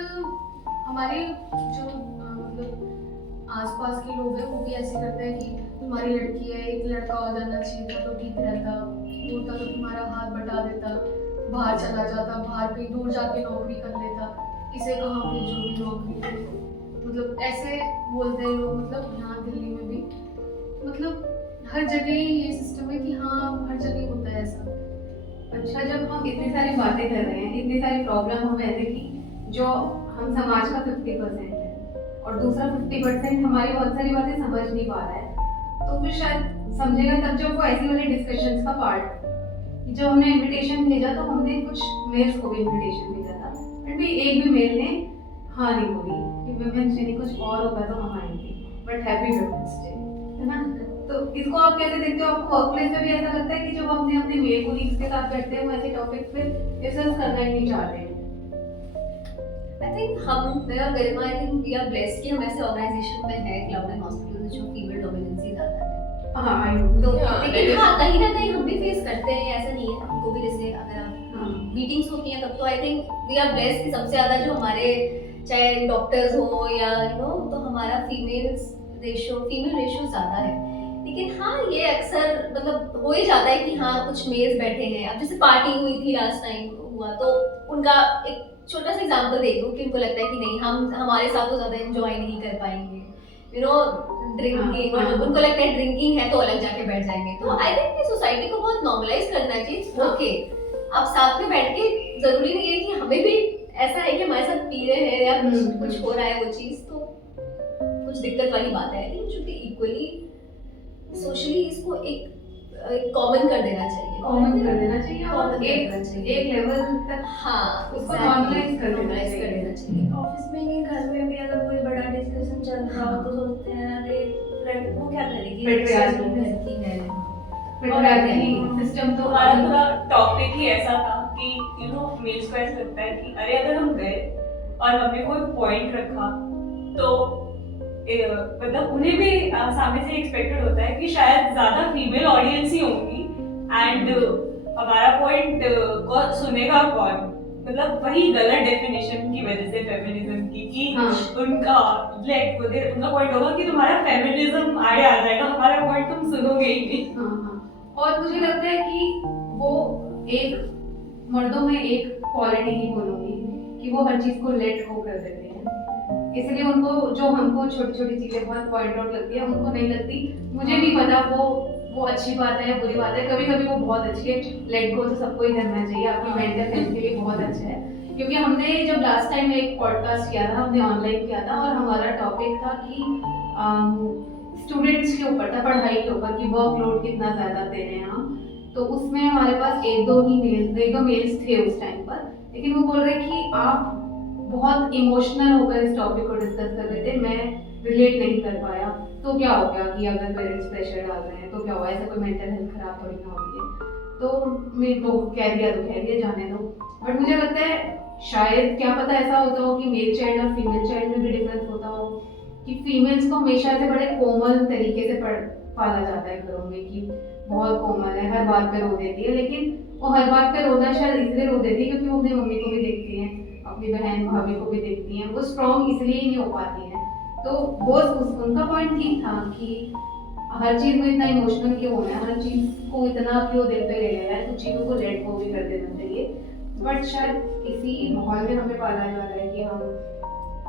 हमारे जो मतलब आसपास के लोग हैं वो भी ऐसे करते हैं कि तुम्हारी लड़की है, एक लड़का हो जाना चाहिए था तो ठीक रहता, होता तो तुम्हारा हाथ बटा देता, बाहर चला जाता, बाहर कहीं दूर जाके नौकरी कर लेता, इसे कहाँ भेजोगी नौकरी पे। मतलब ऐसे बोलते हैं लोग, मतलब यहाँ दिल्ली में भी मतलब हर जगह ये सिस्टम है कि हाँ हर जगह होता है ऐसा। अच्छा, जब हम इतनी सारी बातें कर रहे हैं, इतनी सारी प्रॉब्लम हम ऐसे की जो हम समाज का 50% है और दूसरा 50% हमारी बहुत सारी बातें समझ नहीं पा रहा है, तो फिर शायद समझेगा तब जब वो ऐसी वाली डिस्कशंस का पार्ट। जब हमने इनविटेशन भेजा तो हमने कुछ मेल्स को भी इनविटेशन भेजा था, बट भी एक भी मेल ने हाँ नहीं बोली कि वुमेन्स डे कुछ और होगा तो हम आएंगे, बट हैप्पी वुमेन्स डे, है ना? तो इसको आप कैसे देखते हो? आपको वर्क प्लेस में भी ऐसा लगता है कि जब हम अपने मेल कोलीग्स के साथ बैठते हैं वो ऐसे टॉपिक पे डिस्कस करना ही नहीं चाहते हैं? आई थिंक हम मैं और Garima I think we are blessed कि हम ऐसे ऑर्गेनाइजेशन में है क्लाउड एंड हॉस्पिटल जो फीमेल डोमिनेंसी ज्यादा है। हाँ, आई नो। तो हाँ, लेकिन हाँ कहीं ना कहीं हम भी फेस करते हैं, ऐसा नहीं है। हमको भी जैसे अगर आप मीटिंग्स होती हैं तब तो I think we are blessed कि सबसे ज्यादा जो हमारे चाहे डॉक्टर्स हो या यू नो तो हमारा फीमेल रेशियो ज्यादा है। लेकिन हाँ ये अक्सर मतलब हो ही जाता है कि हाँ कुछ मेल्स बैठे हैं। अब जैसे पार्टी हुई थी लास्ट टाइम हुआ तो उनका एक छोटा सा एग्जांपल दे दूं कि उनको लगता है कि नहीं हम हमारे साथ तो ज्यादा एंजॉय नहीं कर पाएंगे, यू नो ड्रिंकिंग, और उनको लगता है ड्रिंकिंग है तो अलग जाके बैठ जाएंगे। तो आई थिंक कि सोसाइटी को बहुत नॉर्मलाइज करना चाहिए। ओके आप साथ में बैठ के जरूरी नहीं है कि हमें भी ऐसा है कि हमारे साथ पी रहे हैं या कुछ हो रहा है वो चीज तो कुछ दिक्कत वाली बात है। लेकिन शुड बी इक्वली सोशली इसको एक कॉमन कर देना चाहिए, कॉमन कर देना चाहिए और Common कर देना चाहिए। एक लेवल तक हाँ उसको normalize कर देना normalize कर देना चाहिए। ऑफिस में ही घर में भी अगर कोई बड़ा डिस्कशन चल रहा हो तो सोचते हैं अरे लड़की वो क्या करेगी, Patriarchy। लड़की है। सिस्टम तो हमारा पूरा टॉपिक ही ऐसा था कि यू नो मेल्स को ऐसा लगता है कि अरे अगर हम गए और हमने कोई पॉइंट रखा तो मतलब उन्हें भी सामने से एक्सपेक्टेड होता है कि शायद ज्यादा फीमेल ऑडियंस ही होंगी एंड हमारा पॉइंट सुनेगा कौन, मतलब वही गलत डेफिनेशन की वजह से फेमिनिज्म की कि हाँ। उनका उनका पॉइंट होगा कि तुम्हारा फेमिनिज्म आगे आ जाएगा, हमारा पॉइंट तुम सुनोगे ही नहीं। हाँ हाँ, और मुझे लगता है कि वो एक मर्दों में एक क्वालिटी ही बोलूँगी कि वो हर चीज़ को लेट गो कर देते हैं, इसलिए उनको जो हमको छोटी छोटी चीज़ें बहुत पॉइंट आउट लगती है उनको नहीं लगती। मुझे नहीं पता वो अच्छी बात है या बुरी बात है, कभी कभी वो बहुत अच्छी है। लेट गो तो सबको ही करना चाहिए, आपकी मेंटल हेल्थ के लिए बहुत अच्छा है। क्योंकि हमने जब लास्ट टाइम एक पॉडकास्ट किया था, हमने ऑनलाइन किया था और हमारा टॉपिक था कि स्टूडेंट्स के ऊपर था, पढ़ाई के ऊपर कि वर्कलोड कितना ज़्यादा दे रहे हैं हम। तो उसमें हमारे पास एक दो मेल्स थे उस टाइम पर, लेकिन वो बोल रहे कि आप बहुत इमोशनल होकर इस टॉपिक को डिस्कस कर रहे थे, मैं रिलेट नहीं कर पाया। तो क्या हो गया कि अगर पेरेंट्स प्रेशर डाल रहे हैं तो क्या हुआ, ऐसा कोई मेंटल हेल्थ खराब थोड़ी ना होती है। तो मैं तो कह दिया जाने दो। बट मुझे लगता है शायद क्या पता ऐसा होता हो कि मेल चाइल्ड और फीमेल चाइल्ड में भी डिफरेंस होता हो, कि फीमेल्स को हमेशा से बड़े कोमल तरीके से पाला जाता है घरों में कि बहुत कोमल है, हर बात पे रो देती है। लेकिन वो हर बात पे रोना शायद इसलिए रो देती है क्योंकि वो अपनी मम्मी को भी देखती हैं, अपनी बहन भाभी को भी देखती हैं, वो स्ट्रॉन्ग इसलिए ही नहीं हो पाती हैं। तो वो उनका पॉइंट ठीक था कि हर चीज़ में इतना इमोशनल क्यों होना है, हर चीज़ को इतना क्यों दिल पे ले लेना है, कुछ चीज़ों को लेट गो भी कर देना चाहिए। बट शायद इसी माहौल में हमें पाला जा रहा है कि हम,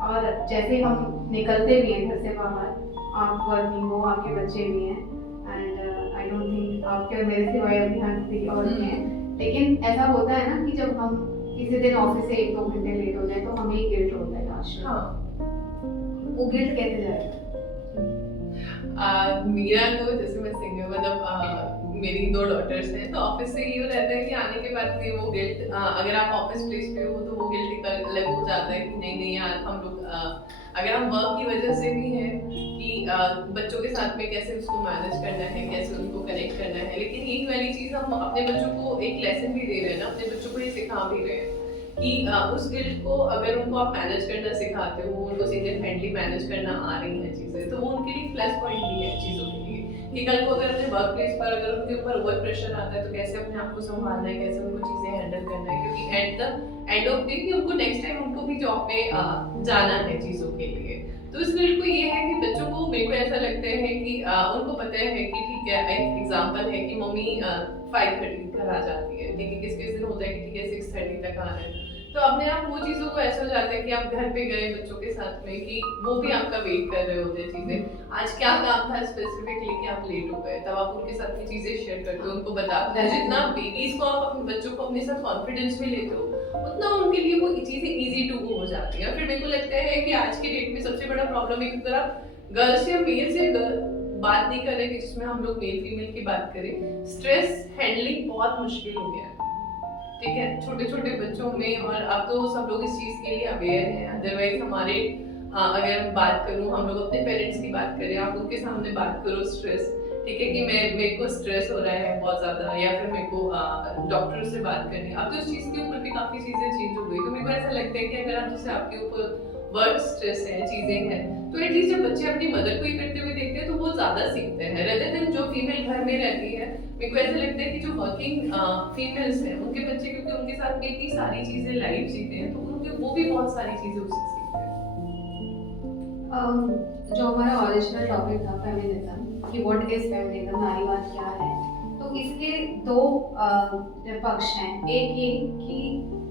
और जैसे हम निकलते भी हैं घर से बाहर, आप वर्किंग हो, आपके बच्चे भी हैं, एंड आई डोंट थिंक आपके मेरे सिवाय अभी यहाँ किसी और भी हैं, लेकिन ऐसा होता है ना कि जब हम किसी दिन ऑफिस से 1-2 घंटे लेट हो जाए तो हमें ही गिल्ट होता है लास्ट में। हाँ। वो गिल्ट कैसे जाएगा? मेरा तो जैसे मैं सिंगल, मतलब मेरी 2 डॉटर्स हैं, तो ऑफिस से ये रहता है कि आने के बाद भी वो गिल्ट, अगर आप ऑफिस प्लेस पे हो तो वो गिल्ट एक अलग हो जाता है कि नहीं यार हम लोग अगर हम वर्क की वजह से भी हैं कि बच्चों के साथ में कैसे उसको मैनेज करना है, कैसे उनको कनेक्ट करना है, लेकिन यही वाली चीज़ हम अपने बच्चों को एक लेसन भी दे रहे हैं ना, अपने बच्चों को ये सिखा भी रहे हैं कि उस गिल्ट को अगर उनको आप मैनेज करना सिखाते हो, उनको सिंगल हैंडली मैनेज करना आ रही हैं चीज़ें, तो वो उनके लिए प्लस पॉइंट भी है चीज़ों के लिए कि कल को अगर अपने वर्क प्लेस पर अगर उनके ऊपर ओवर प्रेशर आता है तो कैसे अपने आप को संभालना है, कैसे उनको चीज़ें हैंडल करना है, क्योंकि at the end of day कि उनको नेक्स्ट टाइम उनको भी जॉब पे जाना है चीज़ों के लिए। तो इस गिल्ट को ये है कि बच्चों को, मेरे को ऐसा लगता है कि उनको पता है कि ठीक है, एक एग्जांपल है कि मम्मी 5:30 घर आ जाती है, ठीक है, किस किस दिन होता है कि ठीक है 6:30 तक आना है, तो अपने आप वो चीज़ों को ऐसा हो जाता है कि आप घर पे गए बच्चों के साथ में कि वो भी आपका वेट कर रहे होते हैं चीज़ें, आज क्या काम था स्पेसिफिकली कि आप लेट हो गए, तब आप उनके साथ में चीज़ें शेयर करते हो, उनको बताते हो। जितना बेबीज को आप अपने बच्चों को अपने साथ कॉन्फिडेंस में लेते हो उतना उनके लिए वो चीज़ें ईजी टू गो हो जाती हैं। फिर मेरे को लगता है कि आज के डेट में सबसे बड़ा प्रॉब्लम है कि अगर आप गर्ल्स या मेल से बात नहीं कर रहे कि जिसमें हम लोग मेल फीमेल की बात करें, स्ट्रेस हैंडलिंग बहुत मुश्किल हो गया है, ठीक है, छोटे छोटे बच्चों में। और अब तो सब लोग इस चीज़ के लिए अवेयर हैं, अदरवाइज हमारे अगर मैं बात करूँ, हम लोग अपने पेरेंट्स की बात करें, आप उनके सामने बात करो स्ट्रेस, ठीक है, कि मेरे को स्ट्रेस हो रहा है बहुत ज़्यादा, या फिर मेरे को डॉक्टर से बात करनी है। अब तो इस चीज़ के ऊपर भी काफ़ी चीज़ें चेंज हो गई, तो मेरे को ऐसा लगता है कि अगर आप जैसे आपके ऊपर वर्क स्ट्रेस है, चीज़ें हैं, तो एटलीस्ट जब बच्चे अपनी मदर को ही करते हुए देखते हैं तो वो ज़्यादा सीखते हैं, रेदर देन जो फीमेल घर में रहती है। मेरे को ऐसा लगता है कि जो वर्किंग फीमेल्स हैं उनके बच्चे, क्योंकि उनके साथ में इतनी सारी चीज़ें लाइव जीते हैं, तो उनके वो भी बहुत सारी चीज़ें उससे सीखते हैं। जो हमारा ओरिजिनल टॉपिक था फेमिनिज्म, कि व्हाट इज फेमिनिज्म, नारीवाद क्या है, तो इसके 2 पक्ष हैं। एक ये कि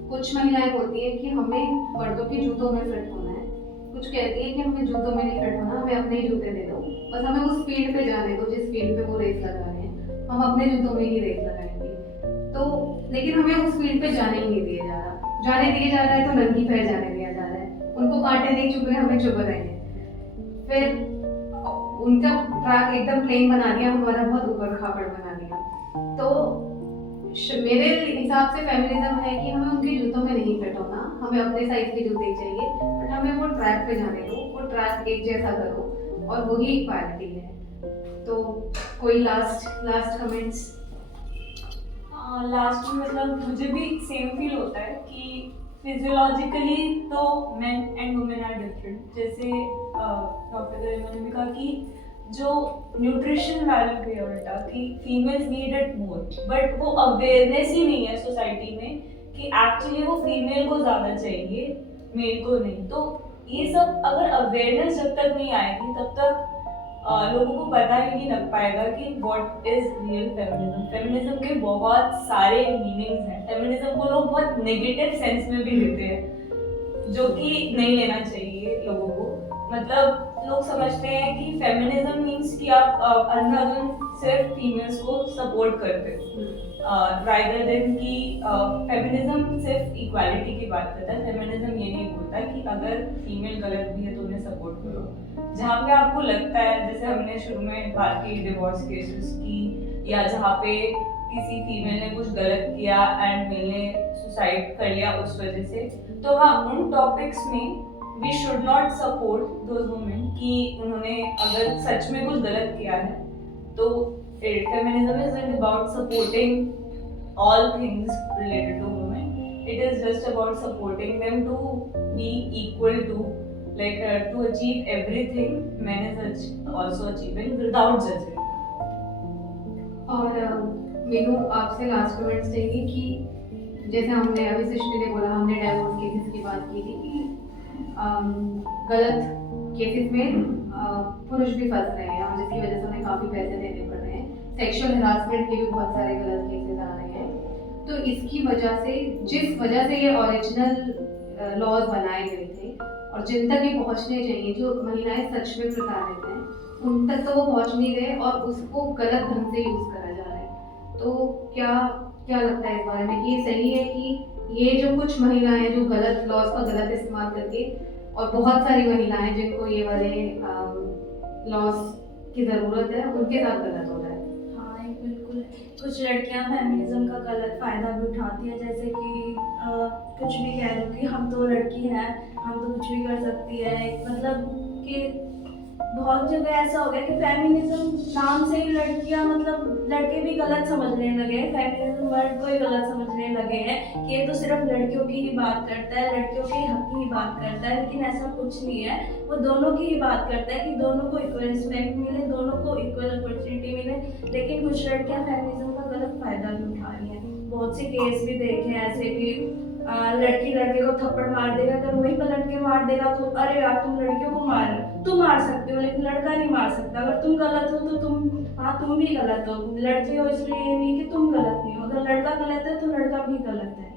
कुछ महिलाएं बोलती है कि हमें मर्दों के जूतों में फिट होना है, कुछ कहती है कि हमें जूतों में नहीं फिट होना, हमें अपने ही जूते दे दो, बस हमें उस फील्ड पे जाने दो जिस फील्ड पे वो रेस लगा रहे हैं, हम अपने जूतों में ही रेस लगाएंगे। तो लेकिन हमें उस फील्ड पे जाने ही नहीं दिया जा रहा, जाने दिया जा रहा है तो नंगी पैर जाने दिया जा रहा है, उनको कांटे नहीं चुभ रहे, हमें चुभ रहे हैं। फिर उनका ट्रैक एकदम प्लेन बना दिया, हमारा बहुत ऊपर खापड़ बना दिया। तो मेरे हिसाब से फेमिनिज्म है कि हमें उनके जूतों में नहीं फिट होना, हमें अपने साइज के जूते ही चाहिए, बट हमें वो ट्रैक पे जाने दो, वो ट्रैक एक जैसा करो, और वही इक्वालिटी है। तो कोई लास्ट कमेंट्स? लास्ट में मतलब मुझे भी सेम फील होता है कि फिजियोलॉजिकली तो men and women are different. जैसे डॉक्टर गरिमा ने भी कहा कि जो न्यूट्रिशन वैल्यू भी है बेटा कि females need it more, but वो अवेयरनेस ही नहीं है सोसाइटी में कि एक्चुअली वो फीमेल को ज़्यादा चाहिए, मेल को नहीं। तो ये सब अगर अवेयरनेस जब तक नहीं आएगी तब तक लोगों को पता ही नहीं लग पाएगा कि what is real feminism. Feminism के बहुत सारे मीनिंग्स हैं। फेमिनिज्म को लोग बहुत नेगेटिव सेंस में भी लेते हैं, जो कि नहीं लेना चाहिए लोगों को। मतलब लोग समझते हैं कि फेमिनिज्म मीन्स कि आप अंधाधुन सिर्फ फीमेल्स को सपोर्ट करते हो, रादर देन कि फेमिनिज्म सिर्फ इक्वालिटी की बात करता है। फेमिनिज्म ये नहीं बोलता कि अगर फीमेल गलत भी है तो उन्हें सपोर्ट करो। जहाँ पे आपको लगता है, जैसे हमने शुरू में बात की डिवोर्स केसेस की, या जहाँ पे किसी फीमेल ने कुछ गलत किया एंड मेल ने सुसाइड कर लिया उस वजह से, तो हाँ उन टॉपिक्स में we should not support those women कि उन्होंने अगर सच में कुछ गलत किया है। तो feminism is not about supporting all things related to women, it is just about supporting them to be equal to to achieve everything men is also achieving without judging. और मीनू आपसे लास्ट कमेंट चाहिए कि जैसे हमने अभी सृष्टि ने बोला, हमने डाइवोर्स केसेस की बात की थी कि गलत केसेस में पुरुष भी फंस रहे हैं और जिसकी वजह से उन्हें काफ़ी पैसे देने पड़ रहे हैं। सेक्सुअल हरासमेंट के भी बहुत सारे गलत केसेस आ रहे हैं। तो इसकी वजह से, जिस वजह से ये ओरिजिनल लॉज बनाए गए थे और जिन तक ये पहुंचने चाहिए, जो महिलाएं सच में प्रताड़ित हैं, उन तक तो वो पहुंच नहीं रहे और उसको गलत ढंग से यूज़ करा जा रहा है। तो क्या लगता है इस बारे में कि ये सही है कि ये जो कुछ महिलाएं जो गलत लॉज का गलत इस्तेमाल करके, और बहुत सारी महिलाएं जिनको ये वाले लॉज की ज़रूरत है, उनके साथ गलत हो रहा है? हाँ ये बिल्कुल। कुछ लड़कियां फेमिनिज्म का गलत फ़ायदा भी उठाती है, जैसे कि कुछ भी कह लो कि हम तो लड़की हैं, हम तो कुछ भी कर सकती है। मतलब कि बहुत जगह ऐसा हो गया कि फेमिनिज्म नाम से ही लड़कियां, मतलब लड़के भी गलत समझने लगे हैं, फेमिनिज्म वर्ड को ही गलत समझने लगे हैं कि ये तो सिर्फ लड़कियों की ही बात करता है, लड़कियों के हक की ही बात करता है। लेकिन ऐसा कुछ नहीं है, वो दोनों की ही बात करता है कि दोनों को इक्वल रिस्पेक्ट मिले, दोनों को इक्वल अपॉर्चुनिटी मिले। लेकिन कुछ लड़कियां फेमिनिज्म का गलत फ़ायदा भी उठा रही हैं। बहुत से केस भी देखे हैं ऐसे कि लड़की लड़के को थप्पड़ मार देगा, अगर वही पलट के मार देगा तो अरे यार तुम लड़कियों को तुम मार सकते हो लेकिन लड़का नहीं मार सकता। अगर तुम गलत हो तो तुम भी गलत हो, लड़की हो इसलिए ये नहीं कि तुम गलत नहीं हो। अगर लड़का गलत है तो लड़का भी गलत है।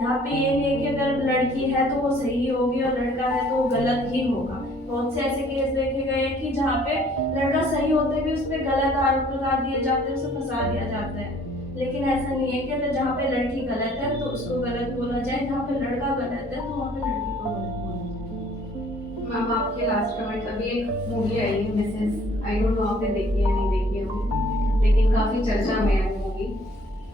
यहाँ पे ये नहीं है कि अगर लड़की है तो वो सही होगी और लड़का है तो वो गलत ही होगा। बहुत से ऐसे केस देखे गए कि जहाँ पे लड़का सही होते भी उस पर गलत आरोप लगा दिए जाते हैं, उसे फंसा दिया जाता है। लेकिन ऐसा नहीं है कि अगर जहाँ पे लड़की गलत है तो उसको गलत बोला जाए, जहाँ पे लड़का गलत है तो वहाँ पे लड़की को गलत बोला जाए। मैम आपके लास्ट कमेंट, अभी एक मूवी आई है मिसेस, आई डोंट नो आपने देखी है नहीं देखी होगी, लेकिन काफ़ी चर्चा में है वो मूवी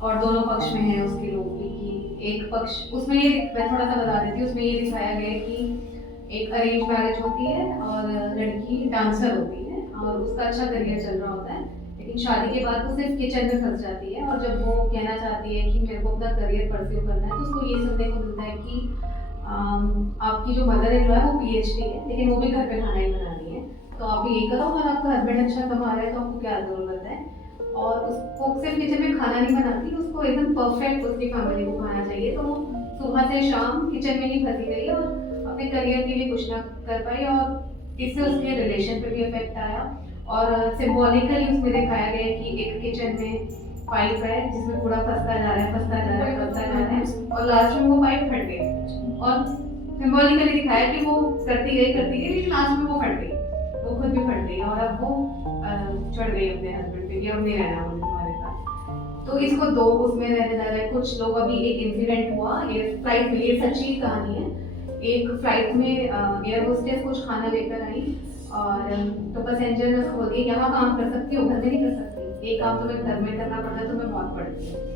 और दोनों पक्ष में है उसके लोग भी। कि एक पक्ष उसमें ये, मैं थोड़ा सा बता देती हूँ, उसमें ये दिखाया गया है कि एक अरेंज मैरिज होती है और लड़की डांसर होती है और उसका अच्छा करियर चल रहा होता है, लेकिन शादी के बाद वो सिर्फ किचन में फंस जाती है। और जब वो कहना चाहती है कि मेरे को अपना करियर परस्यू करना है, तो उसको ये सुनने को मिलता है कि आपकी जो मदर इन लॉ है वो PhD है, लेकिन वो भी घर पे खाना ही बना रही है, तो आप ये करो और आपका हस्बैंड अच्छा कमा रहा है तो आपको क्या ज़रूरत है। और उसको सिर्फ किचन में खाना नहीं बनाती, उसको एकदम परफेक्ट उसकी फैमिली को खाना चाहिए। तो वो सुबह से शाम किचन में ही फंसी रही और अपने करियर के लिए कुछ ना कर पाई और इससे उसके रिलेशन पे भी इफेक्ट आया। और सिम्बॉलिकली उसमें दिखाया गया कि एक किचन में पाइप है जिसमें कूड़ा फंसता जा रहा है और लास्ट में वो पाइप फट गई। और सिम्बॉलिकली दिखाया कि वो करती गई लेकिन लास्ट में वो फट गई, वो खुद भी फट गई और अब वो चढ़ गई अपने हस्बैंड पे कि अब नहीं रहना मुझे तुम्हारे साथ। तो इसको दो उसमें रहने जा रहे हैं कुछ लोग। अभी एक इंसिडेंट हुआ एयर फ्लाइट में, ये सच्ची कहानी है। एक फ्लाइट में एयर होस्टेस कुछ खाना लेकर आई और तो पैसेंजर ने उसको बोल दिया यहाँ काम कर सकती हो, घर में नहीं कर सकती, एक काम तुम्हें घर में करना पड़ता है, तुम्हें मौत पड़ती है।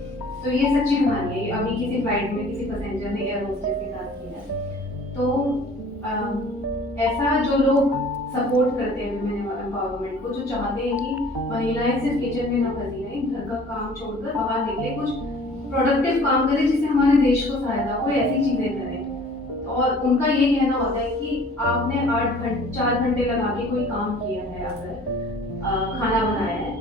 तो ये सच्ची कहानी है, अभी किसी फ्लाइट में किसी पैसेंजर ने एयर होस्टेस के साथ किया है। तो ऐसा जो लोग सपोर्ट करते हैं वुमेन एम्पावरमेंट को, जो चाहते हैं कि महिलाएं सिर्फ किचन में ना फंसी रहें, घर का काम छोड़कर बाहर निकले, कुछ प्रोडक्टिव काम करें जिससे हमारे देश को फायदा हो, ऐसी चीज़ें करें। और उनका ये कहना होता है कि आपने 4 घंटे लगा के कोई काम किया है, अगर खाना बनाया है,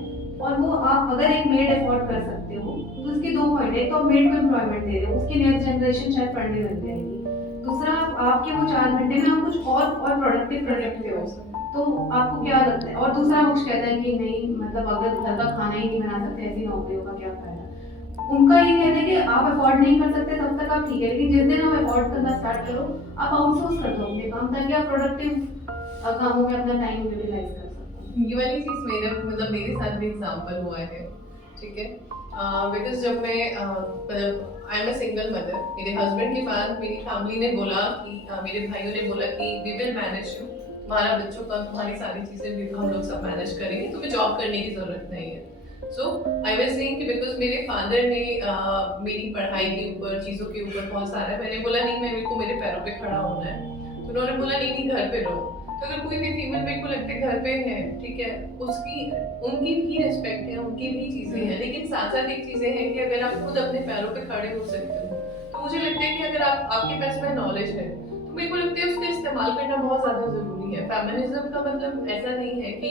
और वो आप अगर एक मेड अफोर्ड कर सकते हो तो उसके 2 पॉइंट है, तो आप मेड को एम्प्लॉयमेंट दे रहे हो, उसकी नेक्स्ट जनरेशन शायद पढ़ने लग जाएगी। दूसरा, आपके वो 4 घंटे में आप कुछ और प्रोडक्टिव कर सकते हो, तो आपको क्या लगता है? और दूसरा पक्ष कहता है कि नहीं, मतलब अगर घर का खाना ही नहीं बना सकते, ऐसी नौकरियों का क्या फायदा। उनका ये कहना है कि आप अफोर्ड नहीं कर सकते तब तक आप ठीक है, लेकिन जिस दिन आप अफोर्ड करना स्टार्ट करो, आप आउटसोर्स कर दो अपने काम, ताकि आप प्रोडक्टिव कामों में अपना टाइम यूटिलाइज कर सको। ये वाली चीज़ मेरे साथ भी एग्जांपल हुआ है, ठीक है। बिकॉज जब मैं मतलब आई एम अ सिंगल मदर, मेरे हस्बैंड के बाद मेरी फैमिली ने बोला कि मेरे भाइयों ने बोला कि वी विल मैनेज यू, हमारा बच्चों का, तुम्हारी सारी चीज़ें भी हम लोग सब मैनेज करेंगे, तुम्हें जॉब करने की ज़रूरत नहीं है। सो आई वाज सेइंग कि बिकॉज मेरे फादर ने मेरी पढ़ाई के ऊपर, चीज़ों के ऊपर बहुत सारा, मैंने बोला नहीं, मेरे को मेरे पैरों पे खड़ा होना है, तो उन्होंने बोला नहीं नहीं घर पे रहो। तो अगर कोई भी फीमेल मेरे को लगता है घर पे है, ठीक है, उनकी भी रिस्पेक्ट है, उनकी भी चीज़ें हैं, लेकिन साथ साथ एक चीज़ें हैं कि अगर आप खुद अपने पैरों पे खड़े हो सकते हो, तो मुझे लगता है कि अगर आपके पास में नॉलेज है, तो मेरे को लगता है उसका इस्तेमाल करना बहुत ज़्यादा ज़रूरी है। फेमिनिज्म का मतलब ऐसा नहीं है कि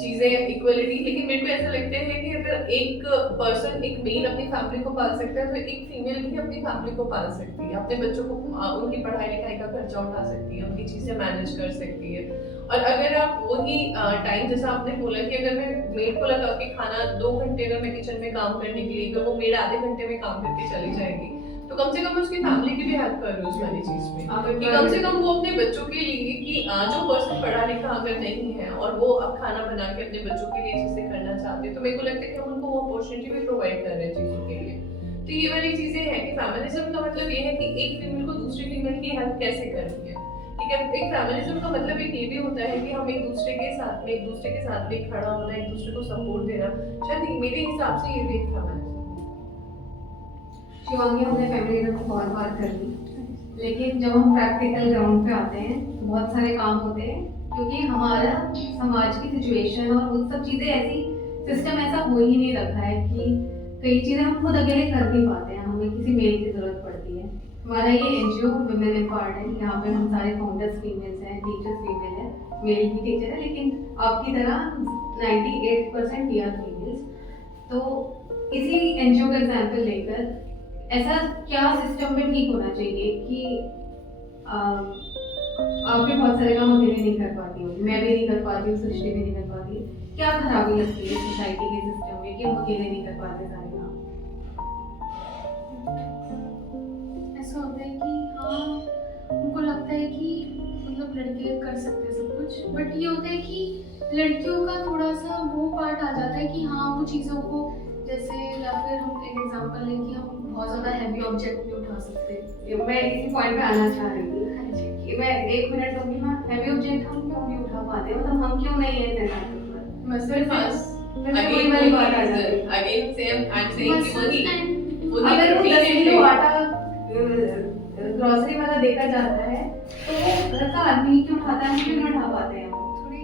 चीज़ें इक्वलिटी, लेकिन मेरे को ऐसा लगता है कि अगर एक पर्सन, एक मेल अपनी फैमिली को पाल सकता है, तो एक फीमेल भी अपनी फैमिली को पाल सकती है, अपने बच्चों को उनकी पढ़ाई लिखाई का खर्चा उठा सकती है, उनकी चीज़ें मैनेज कर सकती है। और अगर आप वही टाइम, जैसा आपने बोला कि अगर मैं मेड को लगा के खाना 2 घंटे अगर मैं किचन में काम करने के लिए, अगर वो मेड आधे घंटे में काम करके चली जाएगी, तो कम से कम उसकी फैमिली की भी हेल्प कर रही हूँ उस वाली चीज़ में, कि कम से कम वो अपने बच्चों के लिए, कि जो पर्सन पढ़ा लिखा अगर नहीं है और वो अब खाना बना के अपने बच्चों के लिए चीज़ें करना चाहते हैं, तो मेरे को लगता है कि हम उनको वो अपॉर्चुनिटी भी प्रोवाइड कर रहे हैं चीज़ों के लिए। तो ये वाली चीज़ें हैं कि फेमिनिज्म का मतलब ये है कि एक फीमेल को दूसरी फीमेल की हेल्प कैसे करनी है, ठीक है। एक फेमिनिज्म का मतलब एक ये भी होता है कि हम एक दूसरे के साथ में खड़ा होना, एक दूसरे को सपोर्ट देना, शायद मेरे हिसाब से ये भी एक फेमिनिज्म। शिवांगी, हमने फेमिनिज्म को बहुत बात कर ली, लेकिन जब हम प्रैक्टिकल ग्राउंड पे आते हैं, बहुत सारे काम होते हैं, क्योंकि हमारा समाज की सिचुएशन और वो सब चीज़ें ऐसी, सिस्टम ऐसा हो ही नहीं रखा है कि कई चीज़ें हम खुद अकेले कर नहीं पाते हैं, हमें किसी मेल की ज़रूरत पड़ती है। हमारा ये NGO विमेन एम्पावर्ड है, यहाँ पे हम सारे फाउंडर्स फीमेल्स हैं, टीचर्स फीमेल है, मेल भी टीचर है, लेकिन आपकी तरह 98% वी आर फीमेल्स। तो इसी NGO का एग्जाम्पल लेकर, ऐसा क्या सिस्टम में ठीक होना चाहिए कि आप भी बहुत सारे काम अकेले नहीं कर पाती हो, मैं भी नहीं कर पाती हूँ, सृष्टि भी नहीं कर पाती, क्या खराबी लगती है सोसाइटी के सिस्टम में कि हम अकेले नहीं कर पाते सारे काम? ऐसा होता है कि हाँ, उनको लगता है कि मतलब लड़के कर सकते हैं सब कुछ, बट ये होता है कि लड़कियों का थोड़ा सा वो पार्ट आ जाता है कि हाँ, वो चीज़ों को, जैसे या फिर हम एक एग्जांपल लें कि हम बहुत ज़्यादा हैवी ऑब्जेक्ट नहीं उठा सकते। मैं इसी पॉइंट पे आना चाह रही थी कि मैं 1 मिनट दूंगी ना, हैवी ऑब्जेक्ट हम क्यों नहीं उठा पाते, मतलब हम क्यों नहीं है इतना अगेन वाली बात आ जाती है। Again same I am saying कि वही अगर वो 10 किलो आटा ग्रोसरी वाला देकर जाता है, तो वो घर का आदमी क्यों उठाता है, हम क्यों नहीं उठा पाते हैं? थोड़ी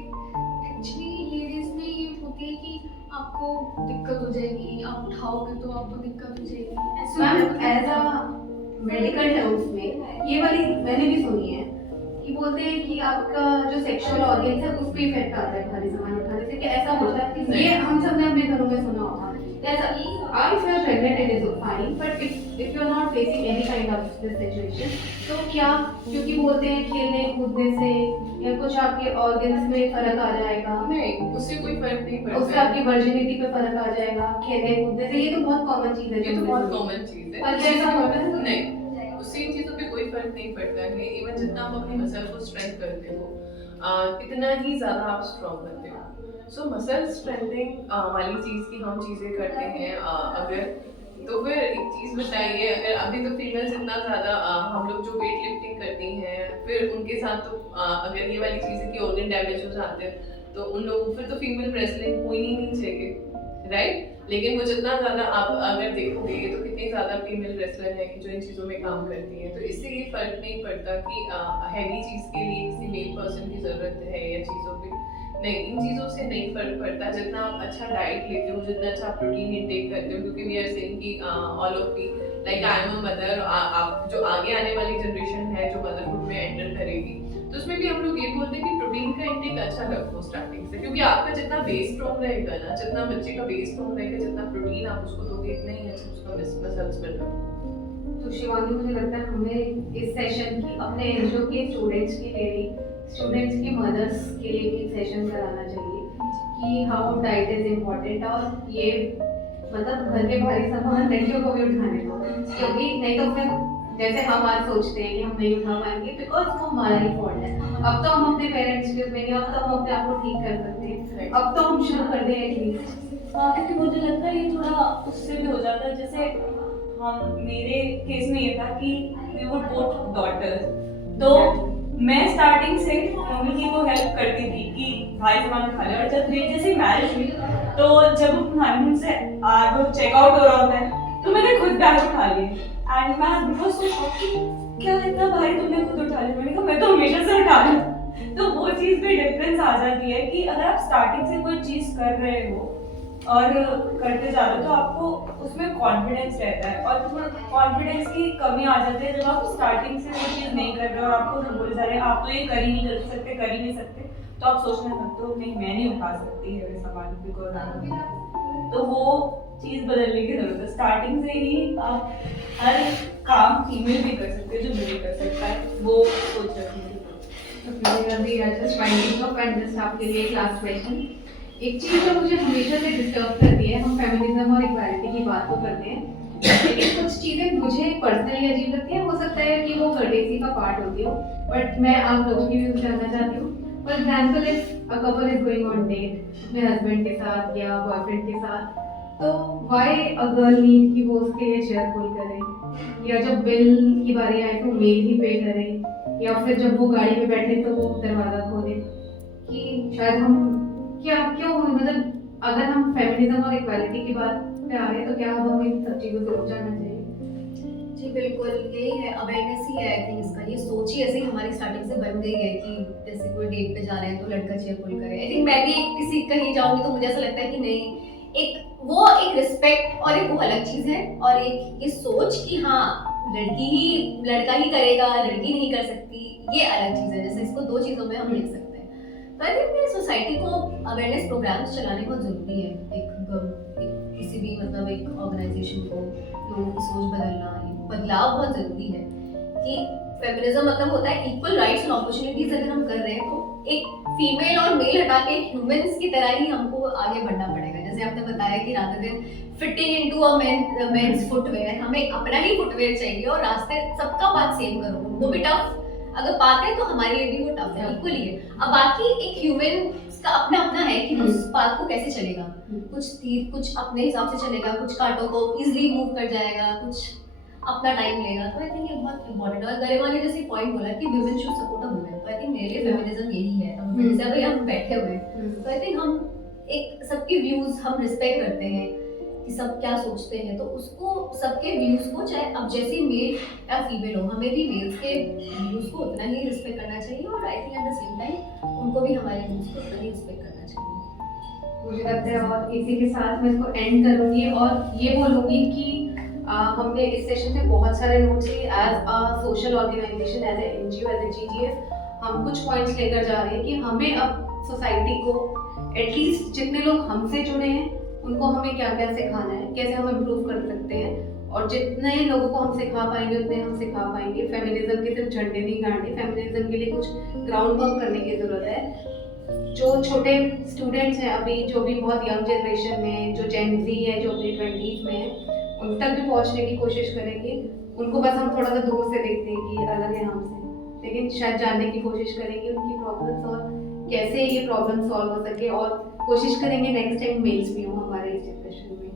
एक्चुअली लेडीज में ये होती है कि आपको दिक्कत हो जाएगी, आप उठाओगे तो आपको दिक्कत हो जाएगी, ऐसे ma'am as a medical terms में ये वाली मैंने भी सुनी है कि बोलते हैं कि आपका जो सेक्सुअल ऑर्गन्स है उस पर इफेक्ट आता है भारी सामान उठाने से, कि ऐसा होता है कि ये हम सब ने अपने घरों में सुना होगा। ऐसा if you are pregnant it is fine, but if you are not facing any kind of this situation, तो क्या, क्योंकि बोलते हैं खेलने कूदने से या कुछ आपके ऑर्गन्स में फर्क आ जाएगा, नहीं, उससे कोई फर्क नहीं पड़ता, उससे आपकी वर्जिनिटी पे फर्क आ जाएगा खेलने कूदने से, ये तो बहुत कॉमन चीज है, ये तो बहुत कॉमन चीज है। पर कैसा होता है? नहीं, उससे इन चीज़ों पे कोई फर्क नहीं पड़ता है। इवन जितना आप अपनी मसल को स्ट्रेंथ करते हो, इतना ही ज़्यादा आप स्ट्रॉन्ग बनते हो। सो मसल स्ट्रेंथनिंग वाली चीज़ की हम चीज़ें करते हैं अगर, तो फिर एक चीज़ बताइए, अगर अभी तो फीमेल्स इतना ज़्यादा हम लोग जो वेट लिफ्टिंग करती हैं, फिर उनके साथ तो अगर ये वाली चीज़ है कि ऑर्गन डैमेज हो जाते हैं, तो उन लोगों फिर तो फीमेल रेसलिंग हो ही नहीं चाहिए, राइट। लेकिन वो जितना ज़्यादा आप अगर देखोगे तो कितनी ज़्यादा फीमेल रेसलर है कि जो इन चीज़ों में काम करती है, तो इससे ये फर्क नहीं पड़ता कि हैवी चीज़ के लिए किसी मेल पर्सन की ज़रूरत है या चीज़ों पे, नहीं, इन चीज़ों से नहीं फर्क पड़ता। जितना आप अच्छा डाइट लेते हो, जितना अच्छा प्रोटीन इंटेक करते हो, क्योंकि वी आर सेइंग कि all of we like I am a mother, आप जो आगे आने वाली जनरेशन है, जो टॉपिक अच्छा रखो स्टार्टिंग से, क्योंकि आपका जितना बेस स्ट्रॉन्ग रहेगा ना, जितना बच्चे का बेस स्ट्रॉन्ग रहेगा, जितना प्रोटीन आप उसको दोगे, इतना ही अच्छा उसका मसल्स बिल्ड होगा। तो शिवानी, मुझे लगता है हमें इस सेशन की अपने एनजीओ के स्टूडेंट्स के लिए भी, स्टूडेंट्स की मदर्स के लिए भी सेशन कराना चाहिए कि हाउ डाइट इज इम्पोर्टेंट, और ये मतलब घर के भारी सामान लड़कियों को भी उठाने दो, क्योंकि नहीं तो फिर जैसे हम आज सोचते हैं कि हम नहीं उठा पाएंगे बिकॉज वो हमारा ही फॉल्ट है। अब तो हम अपने पेरेंट्स के उसमें नहीं, अब तो हम अपने आप को ठीक कर सकते हैं, अब तो हम शुरू कर दें एटलीस्ट। हाँ, क्योंकि मुझे लगता है ये थोड़ा उससे भी हो जाता है, जैसे हम मेरे केस में ये था कि वी वर बोथ डॉटर्स, तो मैं स्टार्टिंग से मम्मी की को हेल्प करती थी कि भाई सामान उठा ले, और जब मेरी जैसे मैरिज हुई तो जब हनीमून से वो चेकआउट हो रहा होता है तो मैंने खुद बैग उठा लिए, एंड मैं बिकॉज सो शॉक कि क्या इतना भारी तुमने खुद उठा लिया। मैंने कहा मैं तो हमेशा से उठा लूँ। तो वो चीज़ पे डिफरेंस आ जाती है कि अगर आप स्टार्टिंग से कोई चीज़ कर रहे हो और करते जा रहे हो तो आपको उसमें कॉन्फिडेंस रहता है, और कॉन्फिडेंस की कमी आ जाती है जब आप स्टार्टिंग से वो चीज़ नहीं कर रहे हो और आपको सब बोले जा रहे हैं आप तो ये कर ही नहीं सकते, कर ही नहीं सकते, तो आप सोचने लगते हो नहीं मैं नहीं उठा सकती है सामान बिकॉज, तो वो चीज़ बदलने की जरूरत है। स्टार्टिंग से ही आप हर काम फीमेल भी कर सकते हैं जो मेल कर सकता है, वो सोच रखने की आपके लिए एक लास्ट क्वेश्चन। एक चीज जो मुझे हमेशा से डिस्टर्ब करती है, हम फेमिनिज्म और इक्वालिटी की बात तो करते हैं, लेकिन कुछ चीजें मुझे पर्सनली अजीब लगती है। हो सकता है कि वो कर्टेसी का पार्ट होती हो, बट मैं आप लोगों की व्यूज जानना चाहती हूँ। For example, if a couple is going on date अपने हस्बैंड के साथ या बॉयफ्रेंड के साथ, तो व्हाई अ गर्ल नीड कि वो उसके लिए चेयर पुल करे, या जब बिल की बारी आए तो मेल ही पे करे, या फिर जब वो गाड़ी में बैठे तो वो दरवाजा खोले, कि शायद हम क्या क्यों, मतलब अगर हम फेमिनिज्म और इक्वालिटी की बात पे आ रहे हैं तो क्या अब हमें इन सब चीज़ों से रुक जाना चाहिए? जी बिल्कुल, यही है, अवेयरनेस ही है आई थिंक इसका। ये सोच ही ऐसे ही हमारी स्टार्टिंग से बन गई है कि जैसे कोई डेट पे जा रहे हैं तो लड़का चेयर पुल करे। आई थिंक मैं भी किसी कहीं जाऊंगी तो मुझे ऐसा लगता है कि नहीं, एक रिस्पेक्ट और एक वो अलग चीज है, और एक ये सोच कि हाँ लड़का ही करेगा, लड़की नहीं कर सकती, ये अलग चीज है। जैसे इसको दो चीजों में हम देख सकते हैं। तो आई थिंक सोसाइटी को अवेयरनेस प्रोग्राम्स चलाने बहुत जरूरी है। एक किसी भी मतलब एक ऑर्गेनाइजेशन को लोगों की सोच बदलना, बदलाव बहुत जरूरी है कि फेमिनिज्म मतलब होता है इक्वल राइट्स एंड अपॉर्चुनिटीज। अगर हम कर रहे हैं तो एक फीमेल और मेल हटा के ह्यूमंस की तरह ही हमको आगे बढ़ना पड़ेगा। जैसे आपने बताया कि रात दिन fitting into a men's footwear, हमें अपना ही फुटवेयर चाहिए और रास्ते सबका बात सेम करो। वो भी टफ अगर पाते हैं तो हमारे लिए भी वो टफ है, इक्वली है। अब बाकी एक ह्यूमन का अपना अपना है कि उस बात को कैसे चलेगा, कुछ अपने हिसाब से चलेगा, कुछ कांटों को इजीली मूव कर जाएगा, कुछ अपना टाइम लेगा। तो आई थिंक ये बहुत इंपॉर्टेंट है। और गरिमा ने जैसे पॉइंट बोला कि women should support a women, तो आई थिंक मेरे लिए फेमिनिज्म यही है। जैसे अभी हम बैठे हुए हैं तो आई थिंक हम एक सबके व्यूज हम रिस्पेक्ट करते हैं कि सब क्या सोचते हैं, तो उसको सबके व्यूज को, चाहे अब जैसे मेल या फीमेल हो, हमें भी मेल्स के व्यूज को उतना ही रिस्पेक्ट करना चाहिए, और I think at the same time उनको भी हमारे व्यूज को उतना ही रिस्पेक्ट करना चाहिए, मुझे लगता है। और इसी के साथ मैं इसको एंड करूंगी और ये बोलूंगी कि हमने इस सेशन में बहुत सारे नोट्स लिए। As a social organisation, as an NGO, as a GGF, हम कुछ पॉइंट्स लेकर जा रहे हैं कि हमें अब सोसाइटी को एटलीस्ट जितने लोग हमसे जुड़े हैं उनको हमें क्या क्या सिखाना है, कैसे हम इम्प्रूव कर सकते हैं, और जितने लोगों को हम सिखा पाएंगे उतने हम सिखा पाएंगे। फेमिनिज्म के सिर्फ झंडे नहीं गाड़ने, फेमिनिज्म के लिए कुछ ग्राउंड वर्क करने की ज़रूरत है। जो छोटे स्टूडेंट्स हैं अभी, जो भी बहुत यंग जनरेशन में, जो जेन ज़ी है, जो अपनी 20s में है, उन तक भी पहुंचने की कोशिश करेंगे। उनको बस हम थोड़ा सा दूर से देखते हैं कि अलग है हमसे, लेकिन शायद जानने की कोशिश करेंगे उनकी प्रॉब्लम्स और कैसे ये प्रॉब्लम सॉल्व हो सके, और कोशिश करेंगे नेक्स्ट टाइम मेल्स भी हो हमारे इस डिस्कशन में।